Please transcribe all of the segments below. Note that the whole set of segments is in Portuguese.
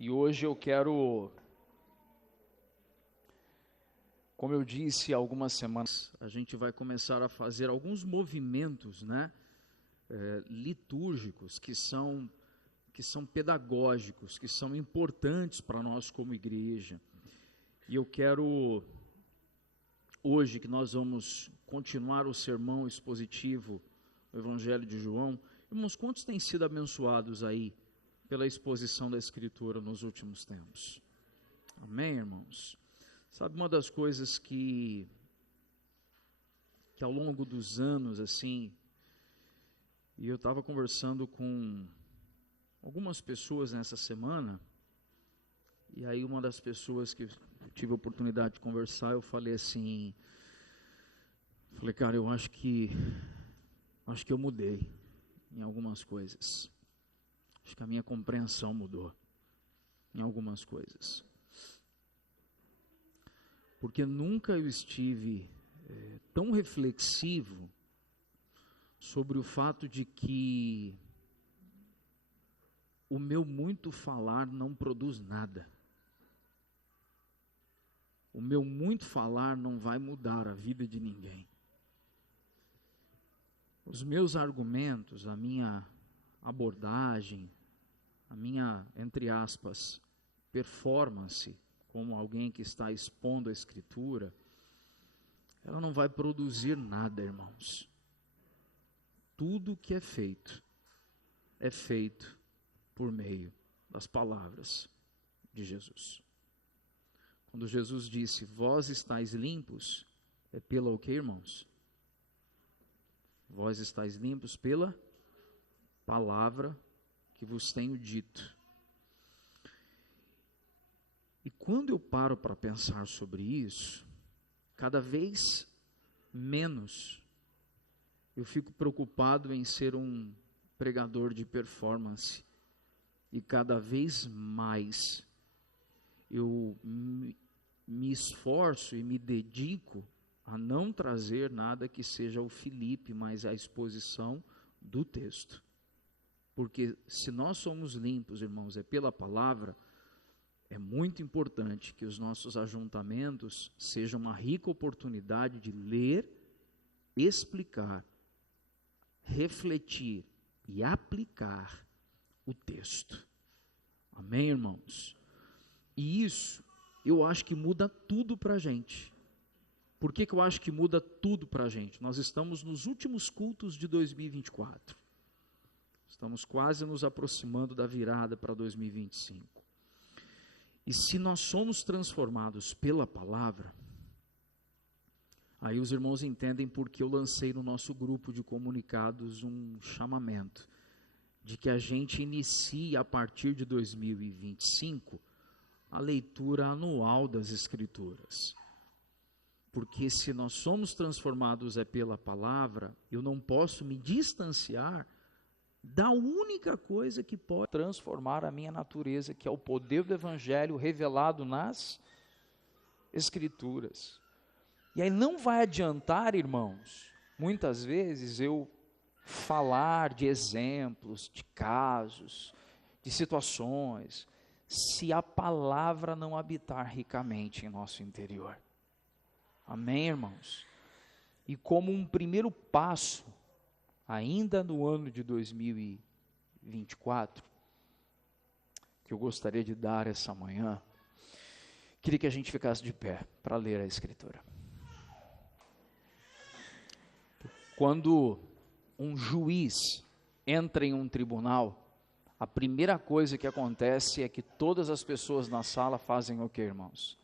E hoje eu quero, como eu disse há algumas semanas, a gente vai começar a fazer alguns movimentos, litúrgicos que são pedagógicos, que são importantes para nós como igreja. E eu quero, hoje que nós vamos continuar o sermão expositivo do Evangelho de João, irmãos, quantos têm sido abençoados aí pela exposição da Escritura nos últimos tempos? Amém, irmãos? Sabe, uma das coisas que ao longo dos anos, assim, e eu estava conversando com algumas pessoas nessa semana, e aí uma das pessoas que eu tive a oportunidade de conversar, eu falei assim, cara, eu acho que eu mudei em algumas coisas. Acho que a minha compreensão mudou em algumas coisas. Porque nunca eu estive tão reflexivo sobre o fato de que o meu muito falar não produz nada. O meu muito falar não vai mudar a vida de ninguém. Os meus argumentos, a minha abordagem, a minha, entre aspas, performance, como alguém que está expondo a Escritura, ela não vai produzir nada, irmãos. Tudo que é feito por meio das palavras de Jesus. Quando Jesus disse, vós estáis limpos, é pela o que, irmãos? Vós estáis limpos pela palavra que vos tenho dito. E quando eu paro para pensar sobre isso, cada vez menos eu fico preocupado em ser um pregador de performance. E cada vez mais eu me esforço e me dedico a não trazer nada que seja o Filipe, mas a exposição do texto. Porque se nós somos limpos, irmãos, é pela palavra, é muito importante que os nossos ajuntamentos sejam uma rica oportunidade de ler, explicar, refletir e aplicar o texto. Amém, irmãos? E isso, eu acho que muda tudo para a gente. Por que eu acho que muda tudo para a gente? Nós estamos nos últimos cultos de 2024. Estamos quase nos aproximando da virada para 2025. E se nós somos transformados pela palavra, aí os irmãos entendem porque eu lancei no nosso grupo de comunicados um chamamento de que a gente inicie a partir de 2025 a leitura anual das Escrituras. Porque se nós somos transformados pela palavra, eu não posso me distanciar da única coisa que pode transformar a minha natureza, que é o poder do Evangelho revelado nas Escrituras. E aí não vai adiantar, irmãos, muitas vezes eu falar de exemplos, de casos, de situações, se a palavra não habitar ricamente em nosso interior. Amém, irmãos? E como um primeiro passo, ainda no ano de 2024, que eu gostaria de dar essa manhã, queria que a gente ficasse de pé para ler a Escritura. Quando um juiz entra em um tribunal, a primeira coisa que acontece é que todas as pessoas na sala fazem o que, irmãos?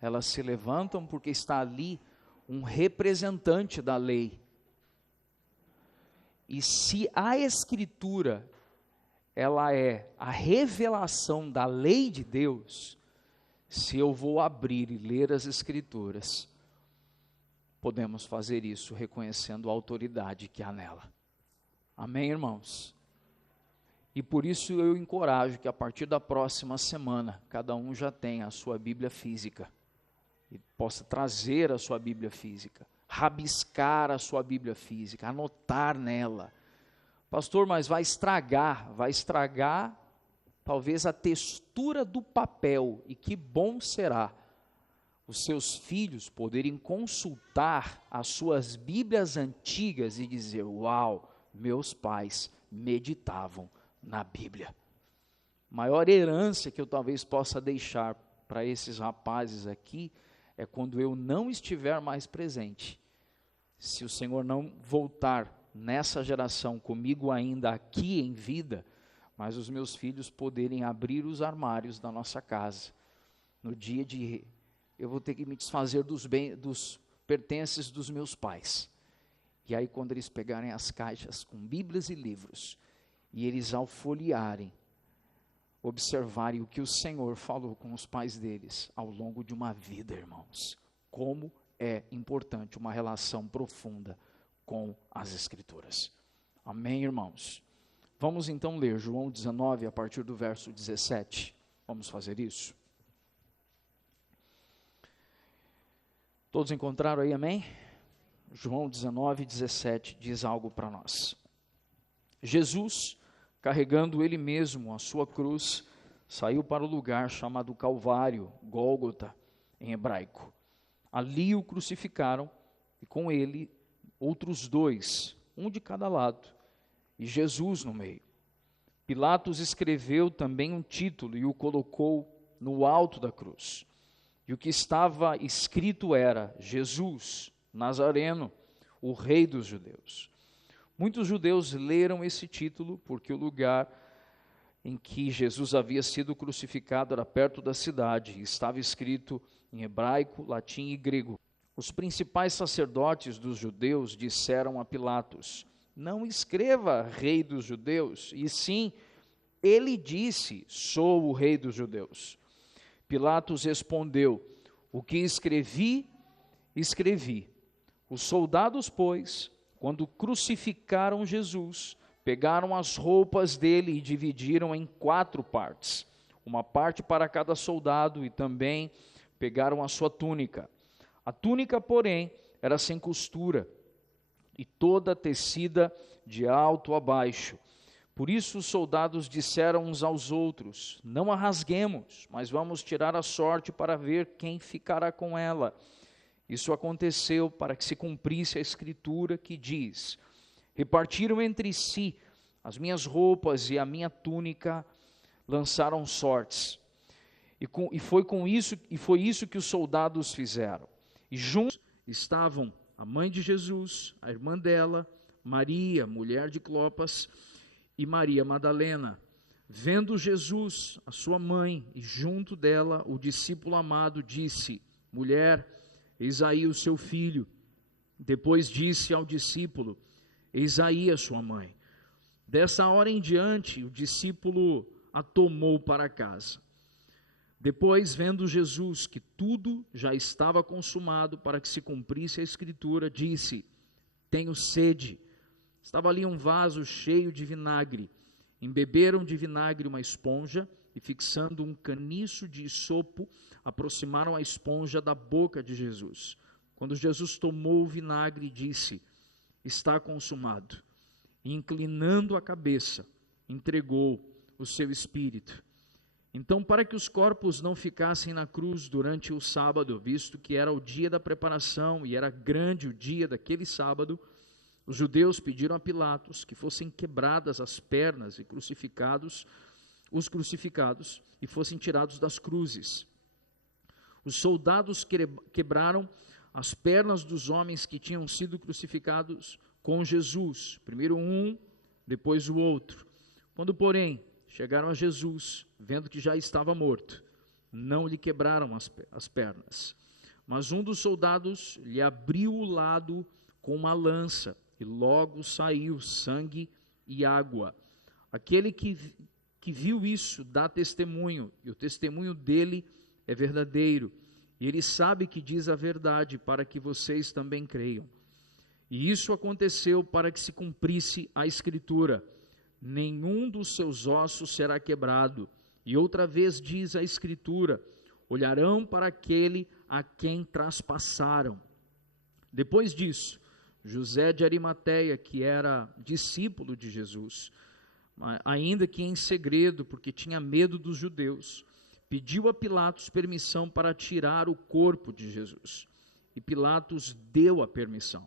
Elas se levantam porque está ali um representante da lei. E se a Escritura, ela é a revelação da lei de Deus, se eu vou abrir e ler as Escrituras, podemos fazer isso reconhecendo a autoridade que há nela. Amém, irmãos? E por isso eu encorajo que a partir da próxima semana, cada um já tenha a sua Bíblia física, e possa trazer a sua Bíblia física, rabiscar a sua Bíblia física, anotar nela. Pastor, mas vai estragar talvez a textura do papel, e que bom será os seus filhos poderem consultar as suas Bíblias antigas e dizer: uau, meus pais meditavam na Bíblia. Maior herança que eu talvez possa deixar para esses rapazes aqui é quando eu não estiver mais presente. Se o Senhor não voltar nessa geração comigo ainda aqui em vida, mas os meus filhos poderem abrir os armários da nossa casa no dia de eu vou ter que me desfazer dos pertences dos meus pais. E aí quando eles pegarem as caixas com Bíblias e livros, e eles ao folhearem, observarem o que o Senhor falou com os pais deles ao longo de uma vida, irmãos. Como é importante uma relação profunda com as Escrituras. Amém, irmãos? Vamos então ler João 19 a partir do verso 17. Vamos fazer isso? Todos encontraram aí, amém? João 19, 17 diz algo para nós. Jesus, carregando ele mesmo a sua cruz, saiu para o lugar chamado Calvário, Gólgota, em hebraico. Ali o crucificaram, e com ele outros dois, um de cada lado, e Jesus no meio. Pilatos escreveu também um título e o colocou no alto da cruz. E o que estava escrito era: Jesus, Nazareno, o Rei dos Judeus. Muitos judeus leram esse título porque o lugar em que Jesus havia sido crucificado era perto da cidade, e estava escrito em hebraico, latim e grego. Os principais sacerdotes dos judeus disseram a Pilatos: não escreva Rei dos Judeus, e sim, ele disse: sou o Rei dos Judeus. Pilatos respondeu: o que escrevi, escrevi. Os soldados, pois, quando crucificaram Jesus, pegaram as roupas dele e dividiram em 4 partes, uma parte para cada soldado, e também pegaram a sua túnica. A túnica, porém, era sem costura, e toda tecida de alto a baixo. Por isso os soldados disseram uns aos outros: não a rasguemos, mas vamos tirar a sorte para ver quem ficará com ela. Isso aconteceu para que se cumprisse a escritura que diz: repartiram entre si as minhas roupas e a minha túnica, lançaram sortes. E foi isso que os soldados fizeram. E juntos estavam a mãe de Jesus, a irmã dela, Maria, mulher de Clopas, e Maria Madalena. Vendo Jesus, a sua mãe, e junto dela o discípulo amado, disse: mulher, eis aí o seu filho. Depois disse ao discípulo: eis aí a sua mãe. Dessa hora em diante, o discípulo a tomou para casa. Depois, vendo Jesus que tudo já estava consumado para que se cumprisse a escritura, disse: tenho sede. Estava ali um vaso cheio de vinagre. Embeberam de vinagre uma esponja e, fixando um caniço de isopo, aproximaram a esponja da boca de Jesus. Quando Jesus tomou o vinagre, disse: está consumado. E, inclinando a cabeça, entregou o seu espírito. Então, para que os corpos não ficassem na cruz durante o sábado, visto que era o dia da preparação e era grande o dia daquele sábado, os judeus pediram a Pilatos que fossem quebradas as pernas e os crucificados, e fossem tirados das cruzes. Os soldados quebraram as pernas dos homens que tinham sido crucificados com Jesus, primeiro um, depois o outro. Quando, porém, chegaram a Jesus, vendo que já estava morto, não lhe quebraram as pernas. Mas um dos soldados lhe abriu o lado com uma lança, e logo saiu sangue e água. Aquele que viu isso dá testemunho, e o testemunho dele é verdadeiro, e ele sabe que diz a verdade, para que vocês também creiam. E isso aconteceu para que se cumprisse a escritura: nenhum dos seus ossos será quebrado. E outra vez diz a escritura: olharão para aquele a quem traspassaram. Depois disso, José de Arimateia, que era discípulo de Jesus, ainda que em segredo, porque tinha medo dos judeus, pediu a Pilatos permissão para tirar o corpo de Jesus. E Pilatos deu a permissão.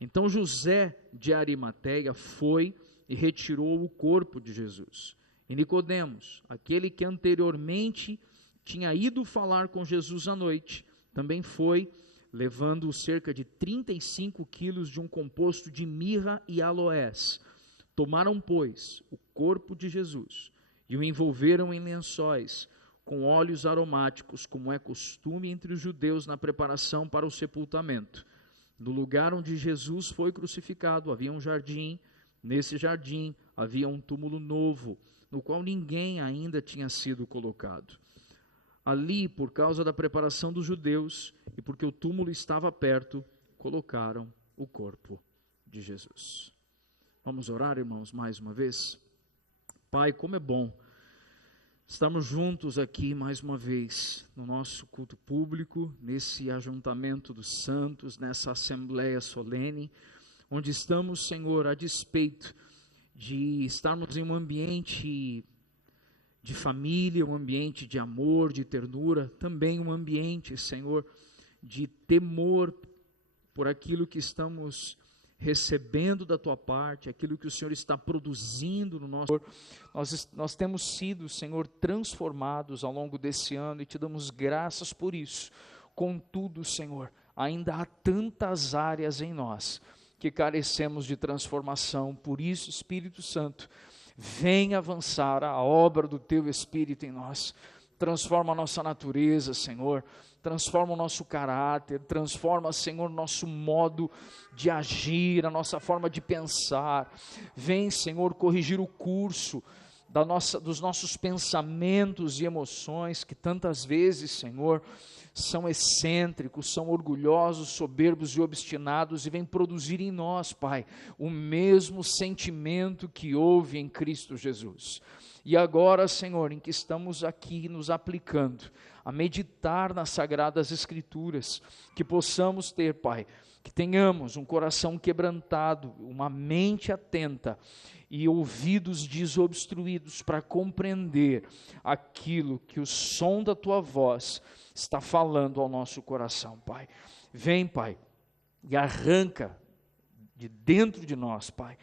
Então José de Arimateia foi e retirou o corpo de Jesus. E Nicodemos, aquele que anteriormente tinha ido falar com Jesus à noite, também foi, levando cerca de 35 quilos de um composto de mirra e aloés. Tomaram, pois, o corpo de Jesus e o envolveram em lençóis, com óleos aromáticos, como é costume entre os judeus na preparação para o sepultamento. No lugar onde Jesus foi crucificado havia um jardim. Nesse jardim havia um túmulo novo, no qual ninguém ainda tinha sido colocado. Ali, por causa da preparação dos judeus e porque o túmulo estava perto, colocaram o corpo de Jesus. Vamos orar, irmãos, mais uma vez? Pai, como é bom estamos juntos aqui mais uma vez no nosso culto público, nesse ajuntamento dos santos, nessa assembleia solene, onde estamos, Senhor, a despeito de estarmos em um ambiente de família, um ambiente de amor, de ternura, também um ambiente, Senhor, de temor por aquilo que estamos recebendo da Tua parte, aquilo que o Senhor está produzindo no nosso... Nós temos sido, Senhor, transformados ao longo desse ano e Te damos graças por isso. Contudo, Senhor, ainda há tantas áreas em nós que carecemos de transformação. Por isso, Espírito Santo, vem avançar a obra do Teu Espírito em nós. Transforma a nossa natureza, Senhor. Transforma o nosso caráter. Transforma, Senhor, nosso modo de agir, a nossa forma de pensar. Vem, Senhor, corrigir o curso dos nossos pensamentos e emoções, que tantas vezes, Senhor, são excêntricos, são orgulhosos, soberbos e obstinados, e vem produzir em nós, Pai, o mesmo sentimento que houve em Cristo Jesus. E agora, Senhor, em que estamos aqui nos aplicando a meditar nas Sagradas Escrituras, que possamos ter, Pai, que tenhamos um coração quebrantado, uma mente atenta e ouvidos desobstruídos para compreender aquilo que o som da Tua voz está falando ao nosso coração, Pai. Vem, Pai, e arranca de dentro de nós, Pai,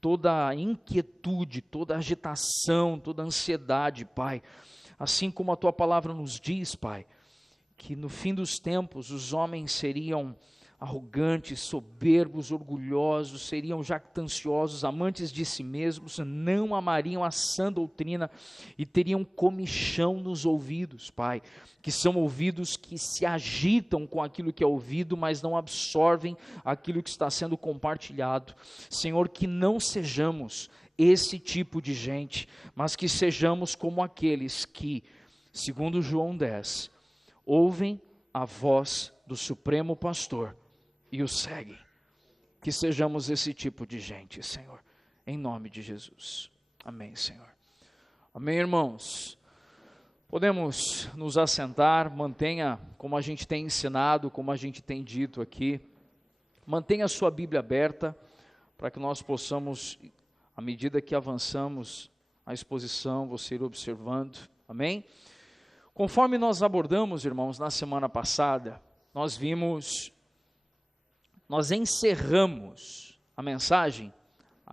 toda a inquietude, toda a agitação, toda a ansiedade, Pai. Assim como a Tua palavra nos diz, Pai, que no fim dos tempos os homens seriam arrogantes, soberbos, orgulhosos, seriam jactanciosos, amantes de si mesmos, não amariam a sã doutrina e teriam comichão nos ouvidos, Pai, que são ouvidos que se agitam com aquilo que é ouvido, mas não absorvem aquilo que está sendo compartilhado. Senhor, que não sejamos esse tipo de gente, mas que sejamos como aqueles que, segundo João 10, ouvem a voz do Supremo Pastor e o seguem. Que sejamos esse tipo de gente, Senhor, em nome de Jesus. Amém, Senhor. Amém, irmãos. Podemos nos assentar, mantenha, como a gente tem ensinado, como a gente tem dito aqui, mantenha a sua Bíblia aberta, para que nós possamos, à medida que avançamos a exposição, você ir observando. Amém? Conforme nós abordamos, irmãos, na semana passada, nós encerramos a mensagem.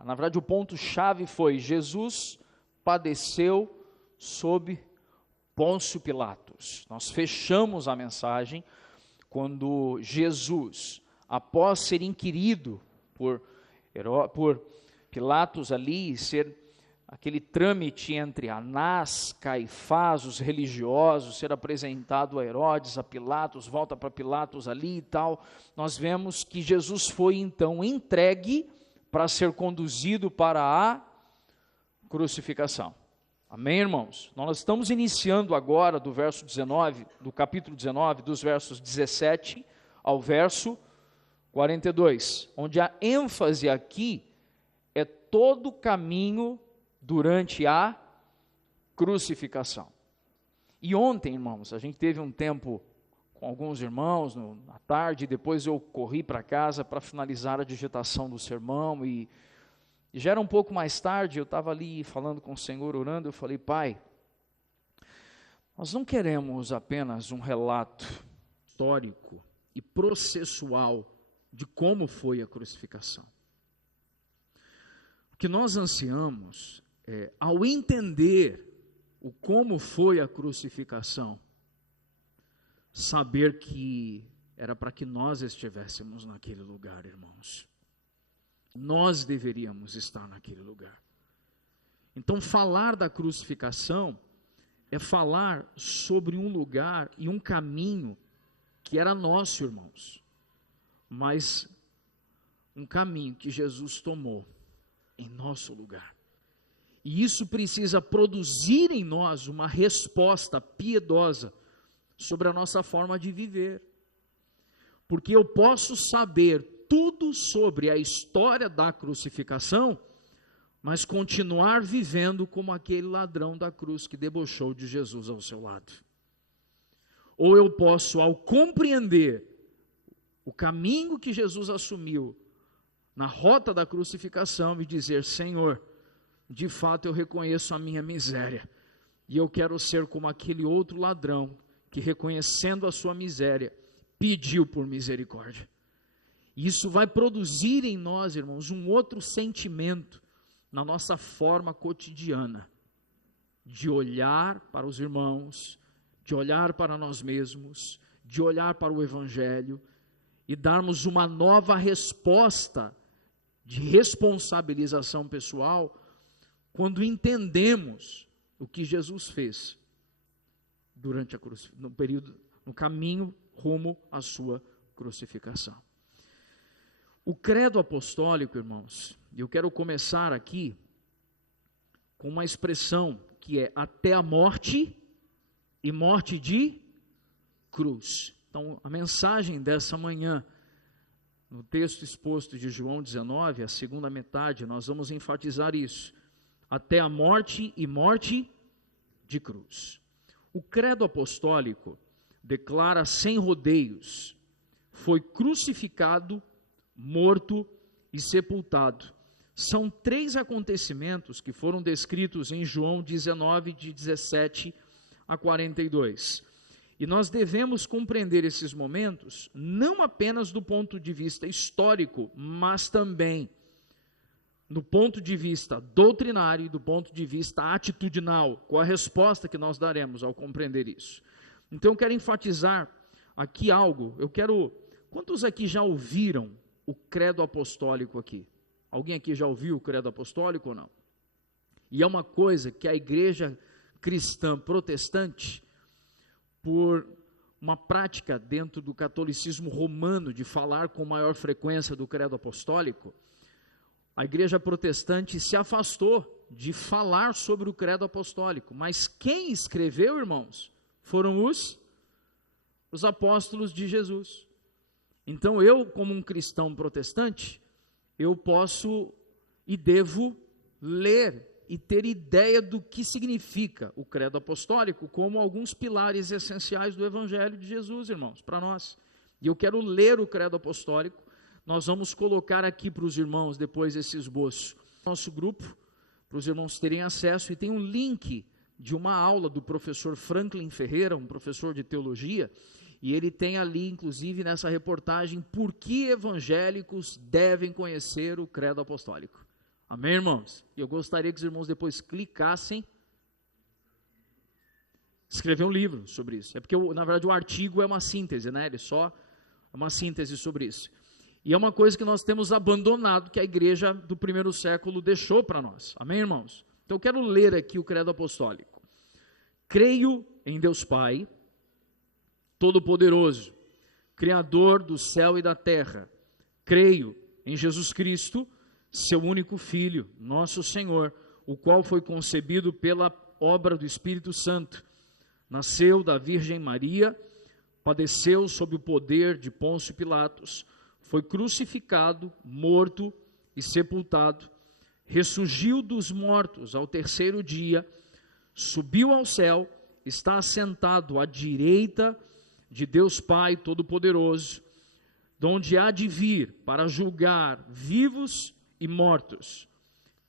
Na verdade, o ponto-chave foi: Jesus padeceu sob Pôncio Pilatos. Nós fechamos a mensagem quando Jesus, após ser inquirido por Pilatos ali, ser aquele trâmite entre Anás, Caifás, os religiosos, ser apresentado a Herodes, a Pilatos, volta para Pilatos ali e tal, nós vemos que Jesus foi então entregue para ser conduzido para a crucificação. Amém, irmãos? Nós estamos iniciando agora do verso 19, do capítulo 19, dos versos 17 ao verso 42, onde a ênfase aqui é todo o caminho durante a crucificação. E ontem, irmãos, a gente teve um tempo com alguns irmãos na tarde, depois eu corri para casa para finalizar a digitação do sermão, e E já era um pouco mais tarde, eu estava ali falando com o Senhor, orando, eu falei: Pai, nós não queremos apenas um relato histórico e processual de como foi a crucificação. O que nós ansiamos é, ao entender o como foi a crucificação, saber que era para que nós estivéssemos naquele lugar, irmãos. Nós deveríamos estar naquele lugar. Então, falar da crucificação é falar sobre um lugar e um caminho que era nosso, irmãos, mas um caminho que Jesus tomou em nosso lugar. E isso precisa produzir em nós uma resposta piedosa sobre a nossa forma de viver. Porque eu posso saber tudo sobre a história da crucificação, mas continuar vivendo como aquele ladrão da cruz que debochou de Jesus ao seu lado. Ou eu posso, ao compreender o caminho que Jesus assumiu na rota da crucificação, me dizer: Senhor, de fato eu reconheço a minha miséria, e eu quero ser como aquele outro ladrão que, reconhecendo a sua miséria, pediu por misericórdia. Isso vai produzir em nós, irmãos, um outro sentimento na nossa forma cotidiana de olhar para os irmãos, de olhar para nós mesmos, de olhar para o Evangelho e darmos uma nova resposta de responsabilização pessoal quando entendemos o que Jesus fez durante no caminho rumo à sua crucificação. O credo apostólico, irmãos, eu quero começar aqui com uma expressão que é até a morte e morte de cruz. Então, a mensagem dessa manhã, no texto exposto de João 19, a segunda metade, nós vamos enfatizar isso. Até a morte e morte de cruz. O credo apostólico declara sem rodeios: foi crucificado, morto e sepultado. São 3 acontecimentos que foram descritos em João 19, de 17 a 42. E nós devemos compreender esses momentos não apenas do ponto de vista histórico, mas também do ponto de vista doutrinário e do ponto de vista atitudinal, com a resposta que nós daremos ao compreender isso. Então eu quero enfatizar aqui algo. Quantos aqui já ouviram o credo apostólico aqui? Alguém aqui já ouviu o credo apostólico ou não? E é uma coisa que a igreja cristã protestante, por uma prática dentro do catolicismo romano de falar com maior frequência do credo apostólico, a igreja protestante se afastou de falar sobre o credo apostólico. Mas quem escreveu, irmãos, foram os apóstolos de Jesus. Então eu, como um cristão protestante, eu posso e devo ler e ter ideia do que significa o credo apostólico como alguns pilares essenciais do Evangelho de Jesus, irmãos, para nós. E eu quero ler o credo apostólico. Nós vamos colocar aqui para os irmãos depois esse esboço. Nosso grupo, para os irmãos terem acesso, e tem um link de uma aula do professor Franklin Ferreira, um professor de teologia, e ele tem ali, inclusive, nessa reportagem, por que evangélicos devem conhecer o credo apostólico. Amém, irmãos? E eu gostaria que os irmãos depois clicassem, escrever um livro sobre isso. É porque, na verdade, o artigo é uma síntese, né? Ele só é uma síntese sobre isso. E é uma coisa que nós temos abandonado, que a igreja do primeiro século deixou para nós. Amém, irmãos? Então eu quero ler aqui o credo apostólico. Creio em Deus Pai, Todo-Poderoso, Criador do céu e da terra. Creio em Jesus Cristo, seu único Filho, nosso Senhor, o qual foi concebido pela obra do Espírito Santo. Nasceu da Virgem Maria, padeceu sob o poder de Pôncio Pilatos, foi crucificado, morto e sepultado, ressurgiu dos mortos ao terceiro dia, subiu ao céu, está assentado à direita de Deus Pai Todo-Poderoso, de onde há de vir para julgar vivos e mortos.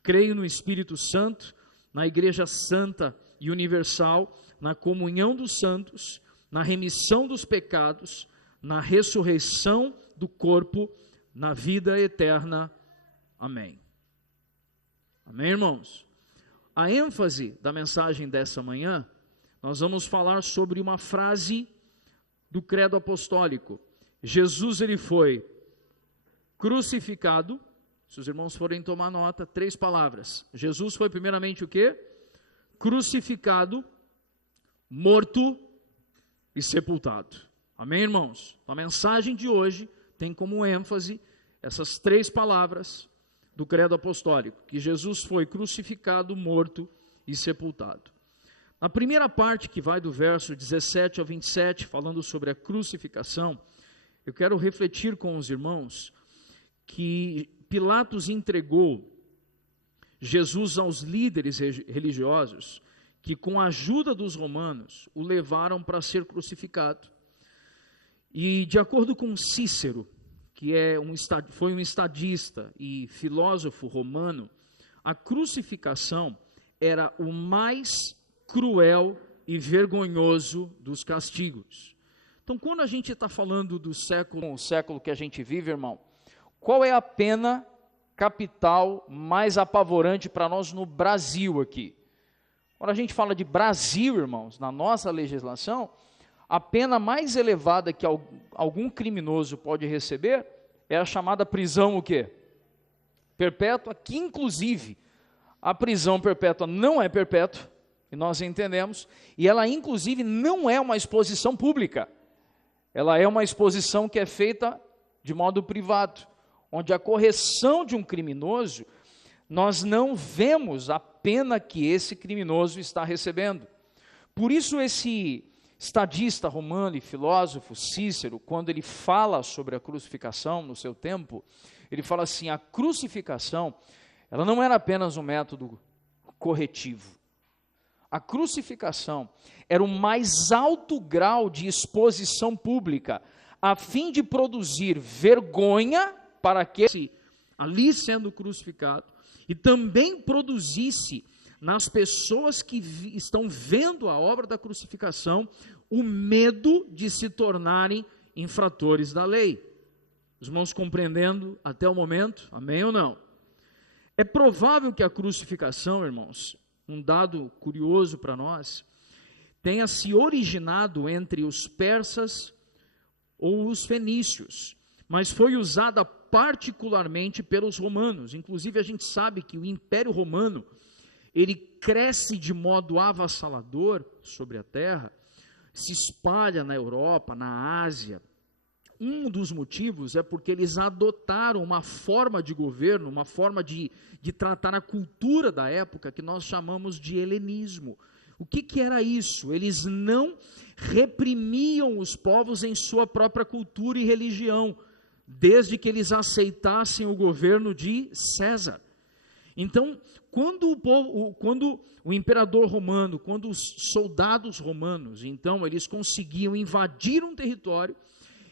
creio no Espírito Santo, na Igreja Santa e Universal, na comunhão dos santos, na remissão dos pecados, na ressurreição do corpo, na vida eterna. Amém. Amém, irmãos? A ênfase da mensagem dessa manhã, nós vamos falar sobre uma frase do credo apostólico. Jesus, ele foi crucificado. Se os irmãos forem tomar nota, 3 palavras. Jesus foi primeiramente o quê? Crucificado, morto e sepultado. Amém, irmãos? A mensagem de hoje tem como ênfase essas 3 palavras do credo apostólico, que Jesus foi crucificado, morto e sepultado. Na primeira parte, que vai do verso 17 ao 27, falando sobre a crucificação, eu quero refletir com os irmãos que Pilatos entregou Jesus aos líderes religiosos, que com a ajuda dos romanos o levaram para ser crucificado. E de acordo com Cícero, que foi um estadista e filósofo romano, a crucificação era o mais cruel e vergonhoso dos castigos. Então, quando a gente está falando do século... O século que a gente vive, irmão, qual é a pena capital mais apavorante para nós no Brasil aqui? Quando a gente fala de Brasil, irmãos, na nossa legislação, a pena mais elevada que algum criminoso pode receber é a chamada prisão o quê? Perpétua, que inclusive a prisão perpétua não é perpétua, e nós entendemos, e ela inclusive não é uma exposição pública, ela é uma exposição que é feita de modo privado, onde a correção de um criminoso, nós não vemos a pena que esse criminoso está recebendo. Por isso esse estadista romano e filósofo Cícero, quando ele fala sobre a crucificação no seu tempo, ele fala assim: a crucificação, ela não era apenas um método corretivo. A crucificação era o mais alto grau de exposição pública, a fim de produzir vergonha para aquele ali sendo crucificado, e também produzisse nas pessoas que estão vendo a obra da crucificação o medo de se tornarem infratores da lei. Os irmãos compreendendo até o momento? Amém ou não? É provável que a crucificação, irmãos, um dado curioso para nós, tenha se originado entre os persas ou os fenícios, mas foi usada particularmente pelos romanos. Inclusive a gente sabe que o Império Romano, ele cresce de modo avassalador sobre a terra, se espalha na Europa, na Ásia. Um dos motivos é porque eles adotaram uma forma de governo, uma forma de tratar a cultura da época, que nós chamamos de helenismo. O que era isso? Eles não reprimiam os povos em sua própria cultura e religião, desde que eles aceitassem o governo de César. Então, quando o imperador romano, quando os soldados romanos, então, eles conseguiam invadir um território,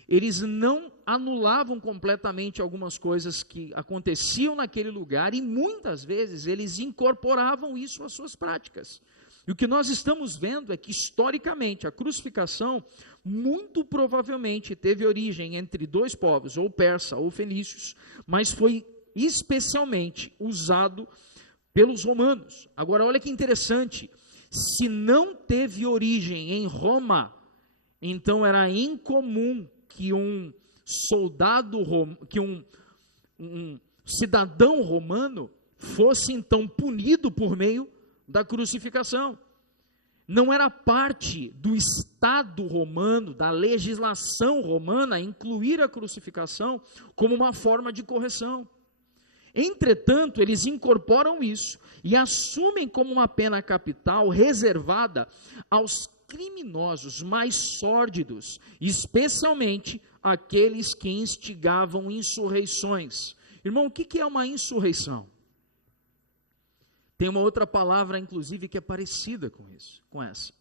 eles não anulavam completamente algumas coisas que aconteciam naquele lugar, e muitas vezes eles incorporavam isso às suas práticas. E o que nós estamos vendo é que, historicamente, a crucificação muito provavelmente teve origem entre 2 povos, ou persa ou fenícios, mas foi especialmente usado pelos romanos. Agora, olha que interessante, se não teve origem em Roma, então era incomum que um soldado, que um cidadão romano fosse então punido por meio da crucificação. Não era parte do Estado romano, da legislação romana, incluir a crucificação como uma forma de correção. Entretanto, eles incorporam isso e assumem como uma pena capital reservada aos criminosos mais sórdidos, especialmente aqueles que instigavam insurreições. Irmão, o que é uma insurreição? Tem uma outra palavra, inclusive, que é parecida com essa.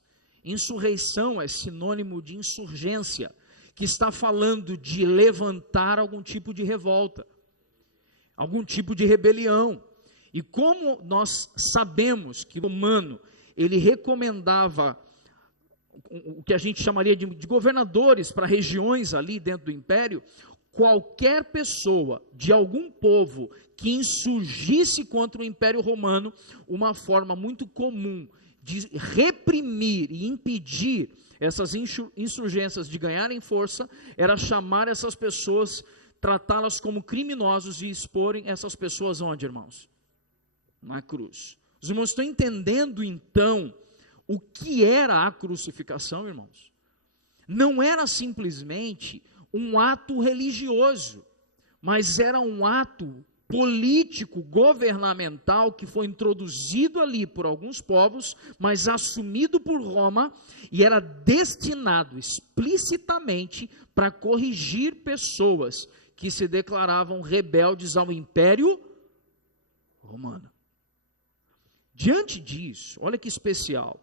Insurreição é sinônimo de insurgência, que está falando de levantar algum tipo de revolta, algum tipo de rebelião. E como nós sabemos que o romano, ele recomendava o que a gente chamaria de governadores para regiões ali dentro do império, qualquer pessoa de algum povo que insurgisse contra o Império Romano, uma forma muito comum de reprimir e impedir essas insurgências de ganharem força, era chamar essas pessoas, tratá-las como criminosos e exporem essas pessoas onde, irmãos? Na cruz. Os irmãos estão entendendo então o que era a crucificação, irmãos? Não era simplesmente um ato religioso, mas era um ato político, governamental, que foi introduzido ali por alguns povos, mas assumido por Roma, e era destinado explicitamente para corrigir pessoas que se declaravam rebeldes ao Império Romano. Diante disso, olha que especial,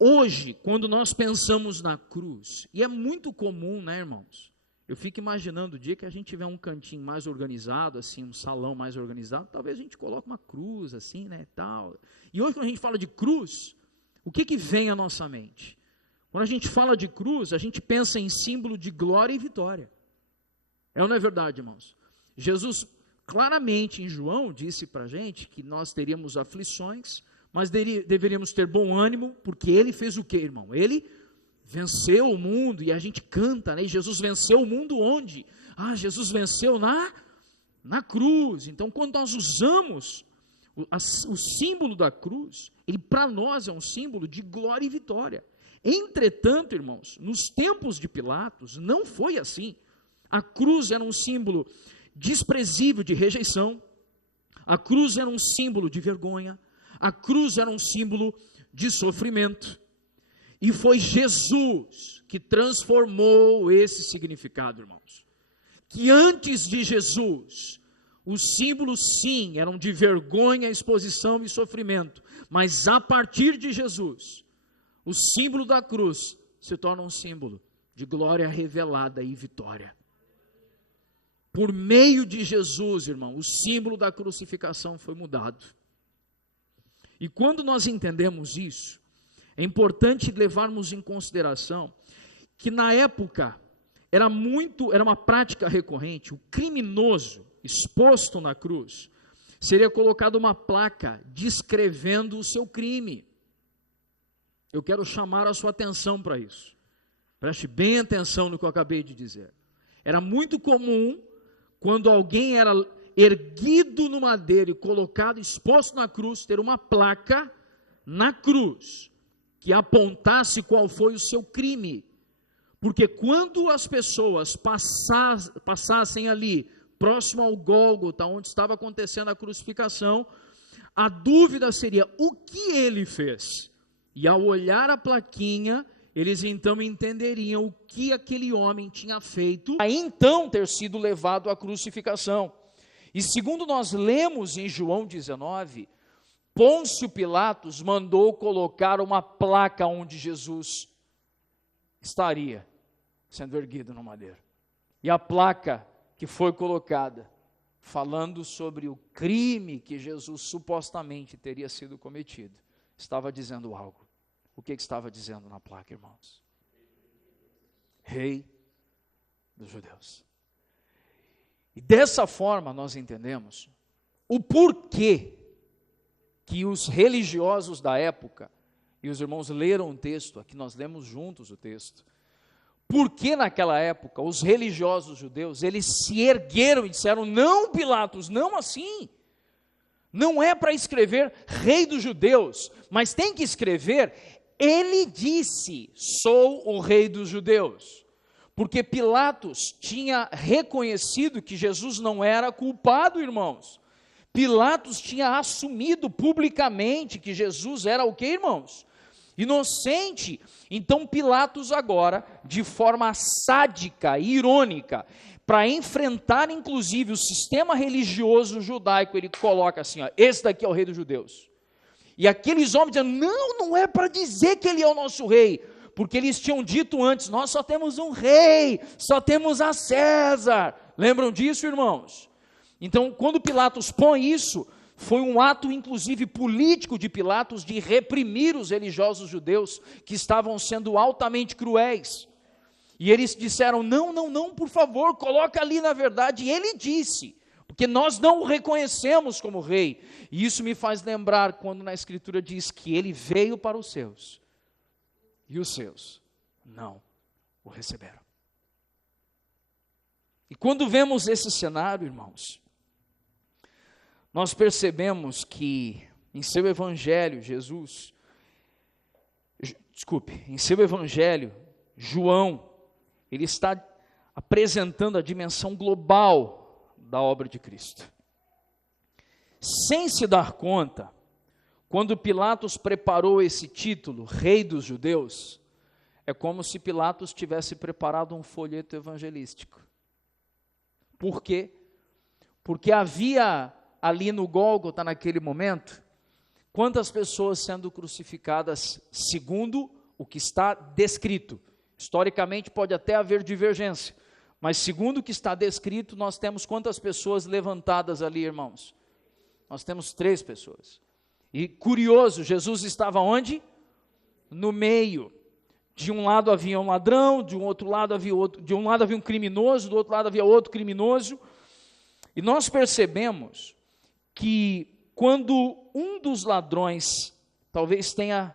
hoje, quando nós pensamos na cruz, e é muito comum, né, irmãos? Eu fico imaginando o dia que a gente tiver um cantinho mais organizado, assim, um salão mais organizado, talvez a gente coloque uma cruz, assim, né, tal. E hoje, quando a gente fala de cruz, o que vem à nossa mente? Quando a gente fala de cruz, a gente pensa em símbolo de glória e vitória. É ou não é verdade, irmãos? Jesus, claramente, em João, disse para a gente que nós teríamos aflições, mas deveríamos ter bom ânimo, porque Ele fez o quê, irmão? Ele venceu o mundo, e a gente canta, né? E Jesus venceu o mundo onde? Jesus venceu na cruz. Então, quando nós usamos o símbolo da cruz, ele para nós é um símbolo de glória e vitória. Entretanto, irmãos, nos tempos de Pilatos, não foi assim. A cruz era um símbolo desprezível de rejeição, a cruz era um símbolo de vergonha, a cruz era um símbolo de sofrimento. E foi Jesus que transformou esse significado, irmãos. Que antes de Jesus, os símbolos sim eram de vergonha, exposição e sofrimento. Mas a partir de Jesus, o símbolo da cruz se torna um símbolo de glória revelada e vitória. Por meio de Jesus, irmão, o símbolo da crucificação foi mudado. E quando nós entendemos isso, é importante levarmos em consideração que na época era uma prática recorrente. O criminoso exposto na cruz seria colocado uma placa descrevendo o seu crime. Eu quero chamar a sua atenção para isso. Preste bem atenção no que eu acabei de dizer. Era muito comum, quando alguém era erguido no madeiro e colocado, exposto na cruz, ter uma placa na cruz que apontasse qual foi o seu crime. Porque quando as pessoas passassem ali, próximo ao Gólgota, onde estava acontecendo a crucificação, a dúvida seria: o que ele fez? E ao olhar a plaquinha, eles então entenderiam o que aquele homem tinha feito, a então ter sido levado à crucificação. E segundo nós lemos em João 19, Pôncio Pilatos mandou colocar uma placa onde Jesus estaria sendo erguido no madeiro. E a placa que foi colocada, falando sobre o crime que Jesus supostamente teria sido cometido, estava dizendo algo. O que estava dizendo na placa, irmãos? Rei dos judeus. E dessa forma nós entendemos o porquê que os religiosos da época, e os irmãos leram o texto, aqui nós lemos juntos o texto, porque naquela época os religiosos judeus, eles se ergueram e disseram: não, Pilatos, não assim, não é para escrever rei dos judeus, mas tem que escrever: ele disse, sou o rei dos judeus, porque Pilatos tinha reconhecido que Jesus não era culpado, irmãos. Pilatos tinha assumido publicamente que Jesus era o que, irmãos? Inocente. Então Pilatos agora, de forma sádica e irônica, para enfrentar inclusive o sistema religioso judaico, ele coloca assim, ó, esse daqui é o rei dos judeus. E aqueles homens dizem: não é para dizer que ele é o nosso rei, porque eles tinham dito antes: nós só temos um rei, só temos a César. Lembram disso, irmãos? Então, quando Pilatos põe isso, Foi um ato, inclusive, político de Pilatos de reprimir os religiosos judeus que estavam sendo altamente cruéis. E eles disseram, não, por favor, coloca ali na verdade. E ele disse, porque nós não o reconhecemos como rei. E isso me faz lembrar quando na Escritura diz que ele veio para os seus, e os seus não o receberam. E quando vemos esse cenário, irmãos, nós percebemos que em seu evangelho, em seu evangelho, João, ele está apresentando a dimensão global da obra de Cristo. Sem se dar conta, quando Pilatos preparou esse título, Rei dos Judeus, é como se Pilatos tivesse preparado um folheto evangelístico. Por quê? Porque havia ali no Gólgota, naquele momento, quantas pessoas sendo crucificadas segundo o que está descrito. Historicamente pode até haver divergência, mas segundo o que está descrito, nós temos quantas pessoas levantadas ali, irmãos? Nós temos 3 pessoas. E curioso, Jesus estava onde? No meio. De um lado havia um ladrão, de um outro lado havia outro, de um lado havia um criminoso, do outro lado havia outro criminoso. E nós percebemos que quando um dos ladrões talvez tenha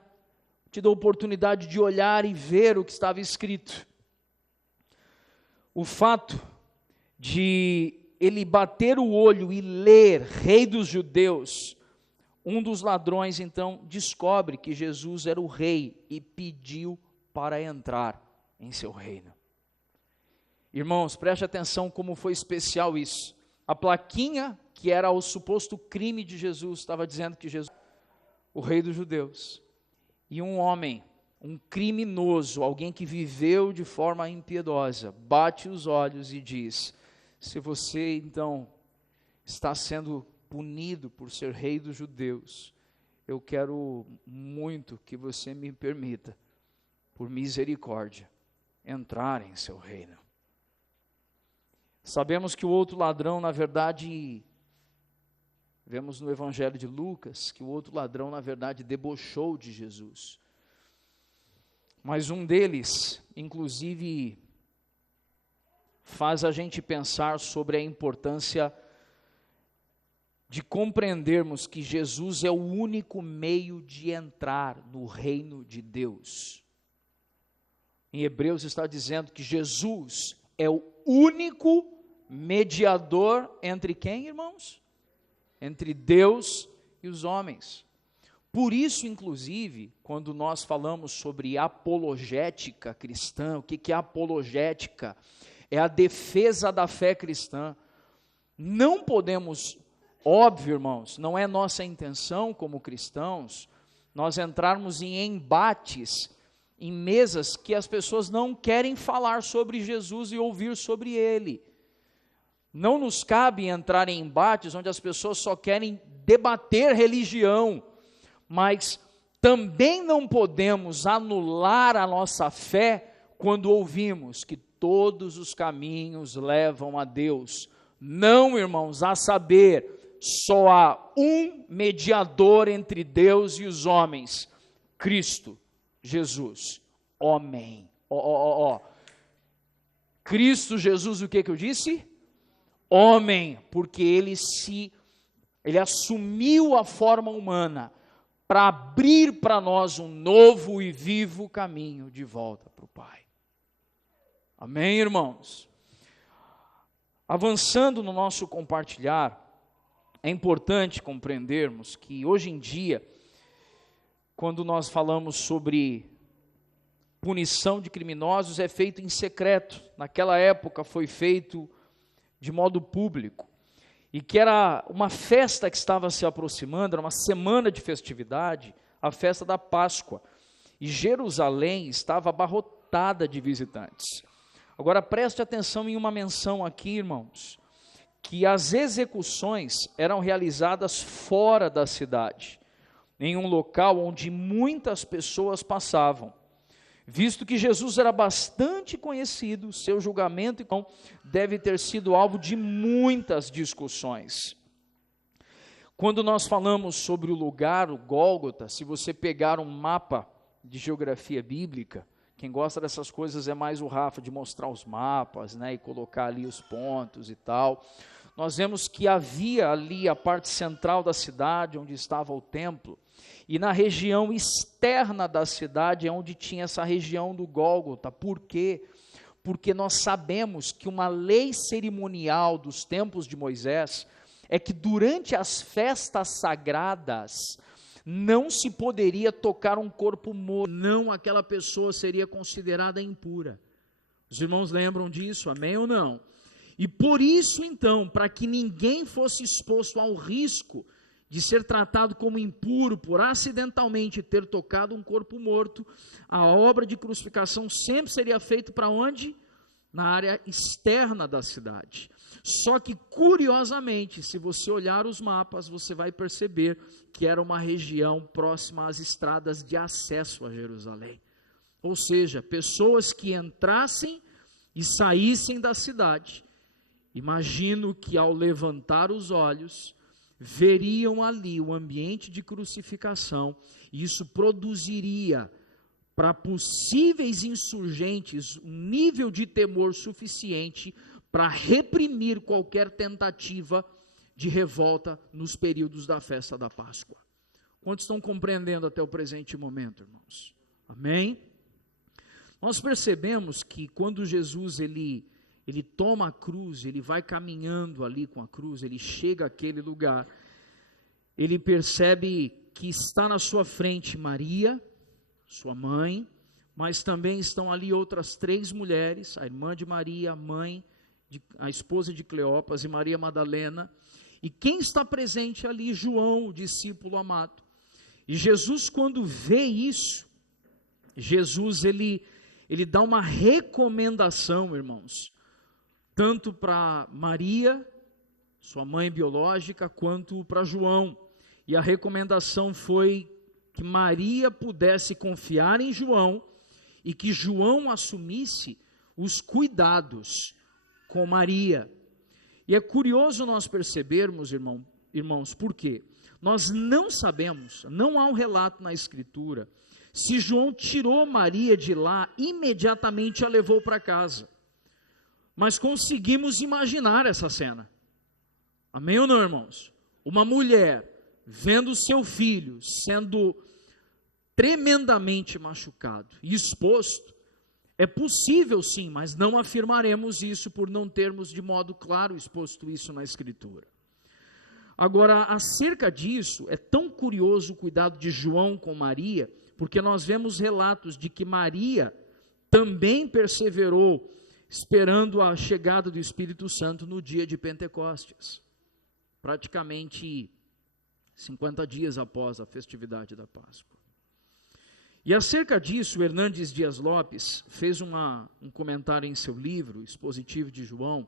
tido a oportunidade de olhar e ver o que estava escrito, o fato de ele bater o olho e ler Rei dos Judeus, um dos ladrões então descobre que Jesus era o rei e pediu para entrar em seu reino. Irmãos, preste atenção como foi especial isso. A plaquinha que era o suposto crime de Jesus estava dizendo que Jesus, o Rei dos Judeus, e um homem, um criminoso, alguém que viveu de forma impiedosa, bate os olhos e diz: se você então está sendo punido por ser Rei dos Judeus, eu quero muito que você me permita, por misericórdia, entrar em seu reino. Sabemos que o outro ladrão, na verdade, vemos no Evangelho de Lucas, que o outro ladrão, na verdade, debochou de Jesus. Mas um deles, inclusive, faz a gente pensar sobre a importância de compreendermos que Jesus é o único meio de entrar no reino de Deus. Em Hebreus está dizendo que Jesus é o único mediador entre quem, irmãos? Entre Deus e os homens. Por isso, inclusive, quando nós falamos sobre apologética cristã, o que é apologética? É a defesa da fé cristã. Não podemos, óbvio, irmãos, não é nossa intenção como cristãos, nós entrarmos em embates, em mesas que as pessoas não querem falar sobre Jesus e ouvir sobre Ele. Não nos cabe entrar em embates onde as pessoas só querem debater religião, mas também não podemos anular a nossa fé quando ouvimos que todos os caminhos levam a Deus. Não, irmãos, a saber, só há um mediador entre Deus e os homens, Cristo Jesus, homem. Cristo Jesus, o que eu disse? Homem, porque ele assumiu a forma humana para abrir para nós um novo e vivo caminho de volta para o Pai. Amém, irmãos? Avançando no nosso compartilhar, é importante compreendermos que hoje em dia, quando nós falamos sobre punição de criminosos, é feito em secreto. Naquela época foi feito de modo público. E que era uma festa que estava se aproximando, era uma semana de festividade, a festa da Páscoa. E Jerusalém estava abarrotada de visitantes. Agora preste atenção em uma menção aqui, irmãos, que as execuções eram realizadas fora da cidade, em um local onde muitas pessoas passavam. Visto que Jesus era bastante conhecido, seu julgamento então deve ter sido alvo de muitas discussões. Quando nós falamos sobre o lugar, o Gólgota, se você pegar um mapa de geografia bíblica, quem gosta dessas coisas é mais o Rafa, de mostrar os mapas, né, e colocar ali os pontos e tal. Nós vemos que havia ali a parte central da cidade, onde estava o templo, e na região externa da cidade é onde tinha essa região do Gólgota. Por quê? Porque nós sabemos que uma lei cerimonial dos tempos de Moisés é que durante as festas sagradas não se poderia tocar um corpo morto. Não, aquela pessoa seria considerada impura. Os irmãos lembram disso, amém ou não? E por isso então, para que ninguém fosse exposto ao risco de ser tratado como impuro por acidentalmente ter tocado um corpo morto, a obra de crucificação sempre seria feita para onde? Na área externa da cidade. Só que, curiosamente, se você olhar os mapas, você vai perceber que era uma região próxima às estradas de acesso a Jerusalém. Ou seja, pessoas que entrassem e saíssem da cidade, imagino que ao levantar os olhos, veriam ali o ambiente de crucificação, e isso produziria para possíveis insurgentes um nível de temor suficiente para reprimir qualquer tentativa de revolta nos períodos da festa da Páscoa. Quantos estão compreendendo até o presente momento, irmãos? Amém? Nós percebemos que quando Jesus ele toma a cruz, ele vai caminhando ali com a cruz, ele chega àquele lugar, ele percebe que está na sua frente Maria, sua mãe, mas também estão ali outras 3 mulheres, a irmã de Maria, a esposa de Cleopas e Maria Madalena, e quem está presente ali? João, o discípulo amado. E Jesus, quando vê isso, Jesus ele dá uma recomendação, irmãos, tanto para Maria, sua mãe biológica, quanto para João. E a recomendação foi que Maria pudesse confiar em João e que João assumisse os cuidados com Maria. E é curioso nós percebermos, irmãos, por quê? Nós não sabemos, não há um relato na Escritura, se João tirou Maria de lá, imediatamente a levou para casa. Mas conseguimos imaginar essa cena. Amém ou não, irmãos? Uma mulher vendo seu filho sendo tremendamente machucado e exposto, é possível sim, mas não afirmaremos isso por não termos de modo claro exposto isso na Escritura. Agora, acerca disso, é tão curioso o cuidado de João com Maria, porque nós vemos relatos de que Maria também perseverou esperando a chegada do Espírito Santo no dia de Pentecostes, praticamente 50 dias após a festividade da Páscoa. E acerca disso, Hernandes Dias Lopes fez um comentário em seu livro, Expositivo de João.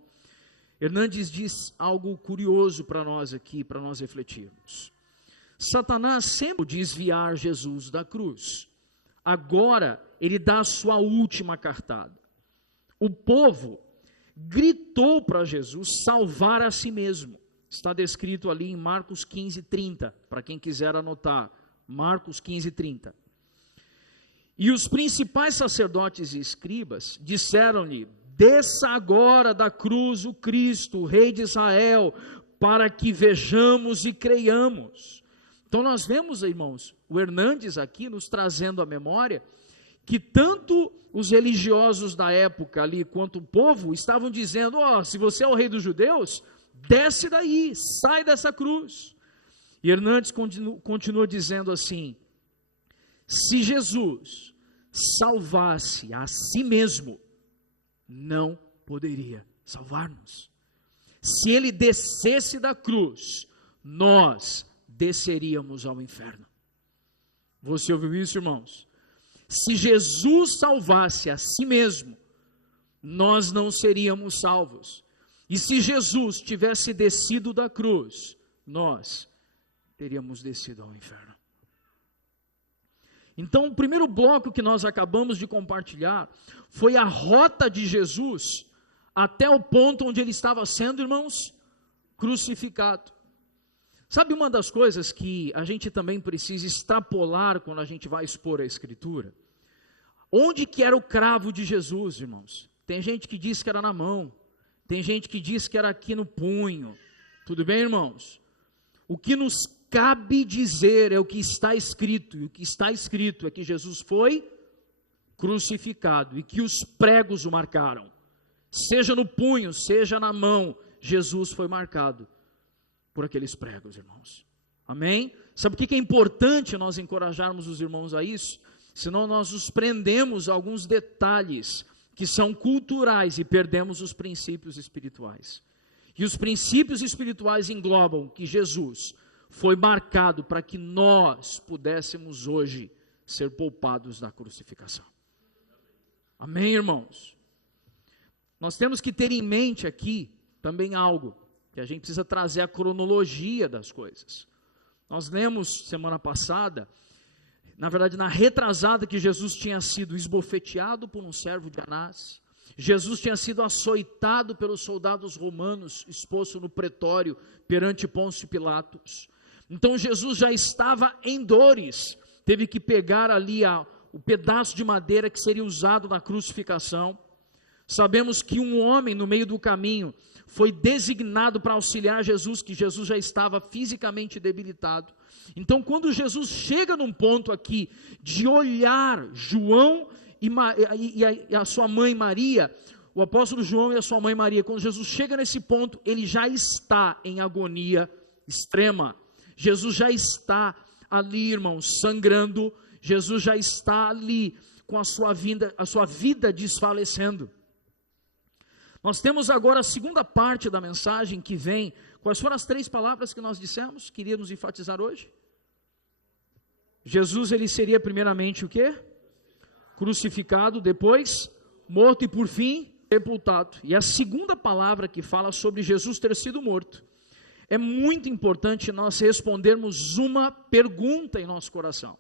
Hernandes diz algo curioso para nós aqui, para nós refletirmos. Satanás sempre desviar Jesus da cruz. Agora, ele dá a sua última cartada. O povo gritou para Jesus salvar a si mesmo. Está descrito ali em Marcos 15:30, para quem quiser anotar. Marcos 15:30. E os principais sacerdotes e escribas disseram-lhe: desça agora da cruz o Cristo, o Rei de Israel, para que vejamos e creiamos. Então nós vemos, irmãos, o Hernandes aqui nos trazendo à memória que tanto os religiosos da época ali, quanto o povo, estavam dizendo: se você é o rei dos judeus, desce daí, sai dessa cruz. E Hernandes continua dizendo assim: se Jesus salvasse a si mesmo, não poderia salvar-nos. Se ele descesse da cruz, nós desceríamos ao inferno. Você ouviu isso, irmãos? Se Jesus salvasse a si mesmo, nós não seríamos salvos. E se Jesus tivesse descido da cruz, nós teríamos descido ao inferno. Então, o primeiro bloco que nós acabamos de compartilhar foi a rota de Jesus até o ponto onde ele estava sendo, irmãos, crucificado. Sabe uma das coisas que a gente também precisa extrapolar quando a gente vai expor a Escritura? Onde que era o cravo de Jesus, irmãos? Tem gente que diz que era na mão, tem gente que diz que era aqui no punho. Tudo bem, irmãos? O que nos cabe dizer é o que está escrito, e o que está escrito é que Jesus foi crucificado e que os pregos o marcaram. Seja no punho, seja na mão, Jesus foi marcado por aqueles pregos, irmãos. Amém? Sabe o que é importante nós encorajarmos os irmãos a isso? Senão nós nos prendemos a alguns detalhes que são culturais e perdemos os princípios espirituais. E os princípios espirituais englobam que Jesus foi marcado para que nós pudéssemos hoje ser poupados da crucificação. Amém, irmãos? Nós temos que ter em mente aqui também algo, que a gente precisa trazer a cronologia das coisas. Nós lemos semana passada, na verdade na retrasada, que Jesus tinha sido esbofeteado por um servo de Anás, Jesus tinha sido açoitado pelos soldados romanos, exposto no pretório perante Pôncio Pilatos. Então Jesus já estava em dores, teve que pegar ali o pedaço de madeira que seria usado na crucificação. Sabemos que um homem no meio do caminho foi designado para auxiliar Jesus, que Jesus já estava fisicamente debilitado. Então quando Jesus chega num ponto aqui de olhar João e a sua mãe Maria, o apóstolo João e a sua mãe Maria, quando Jesus chega nesse ponto, ele já está em agonia extrema. Jesus já está ali, irmãos, sangrando. Jesus já está ali com a sua vida desfalecendo. Nós temos agora a segunda parte da mensagem que vem. Quais foram as 3 palavras que nós dissemos? Queríamos enfatizar hoje. Jesus, ele seria primeiramente o quê? Crucificado, depois morto e por fim sepultado. E a segunda palavra que fala sobre Jesus ter sido morto. É muito importante nós respondermos uma pergunta em nosso coração.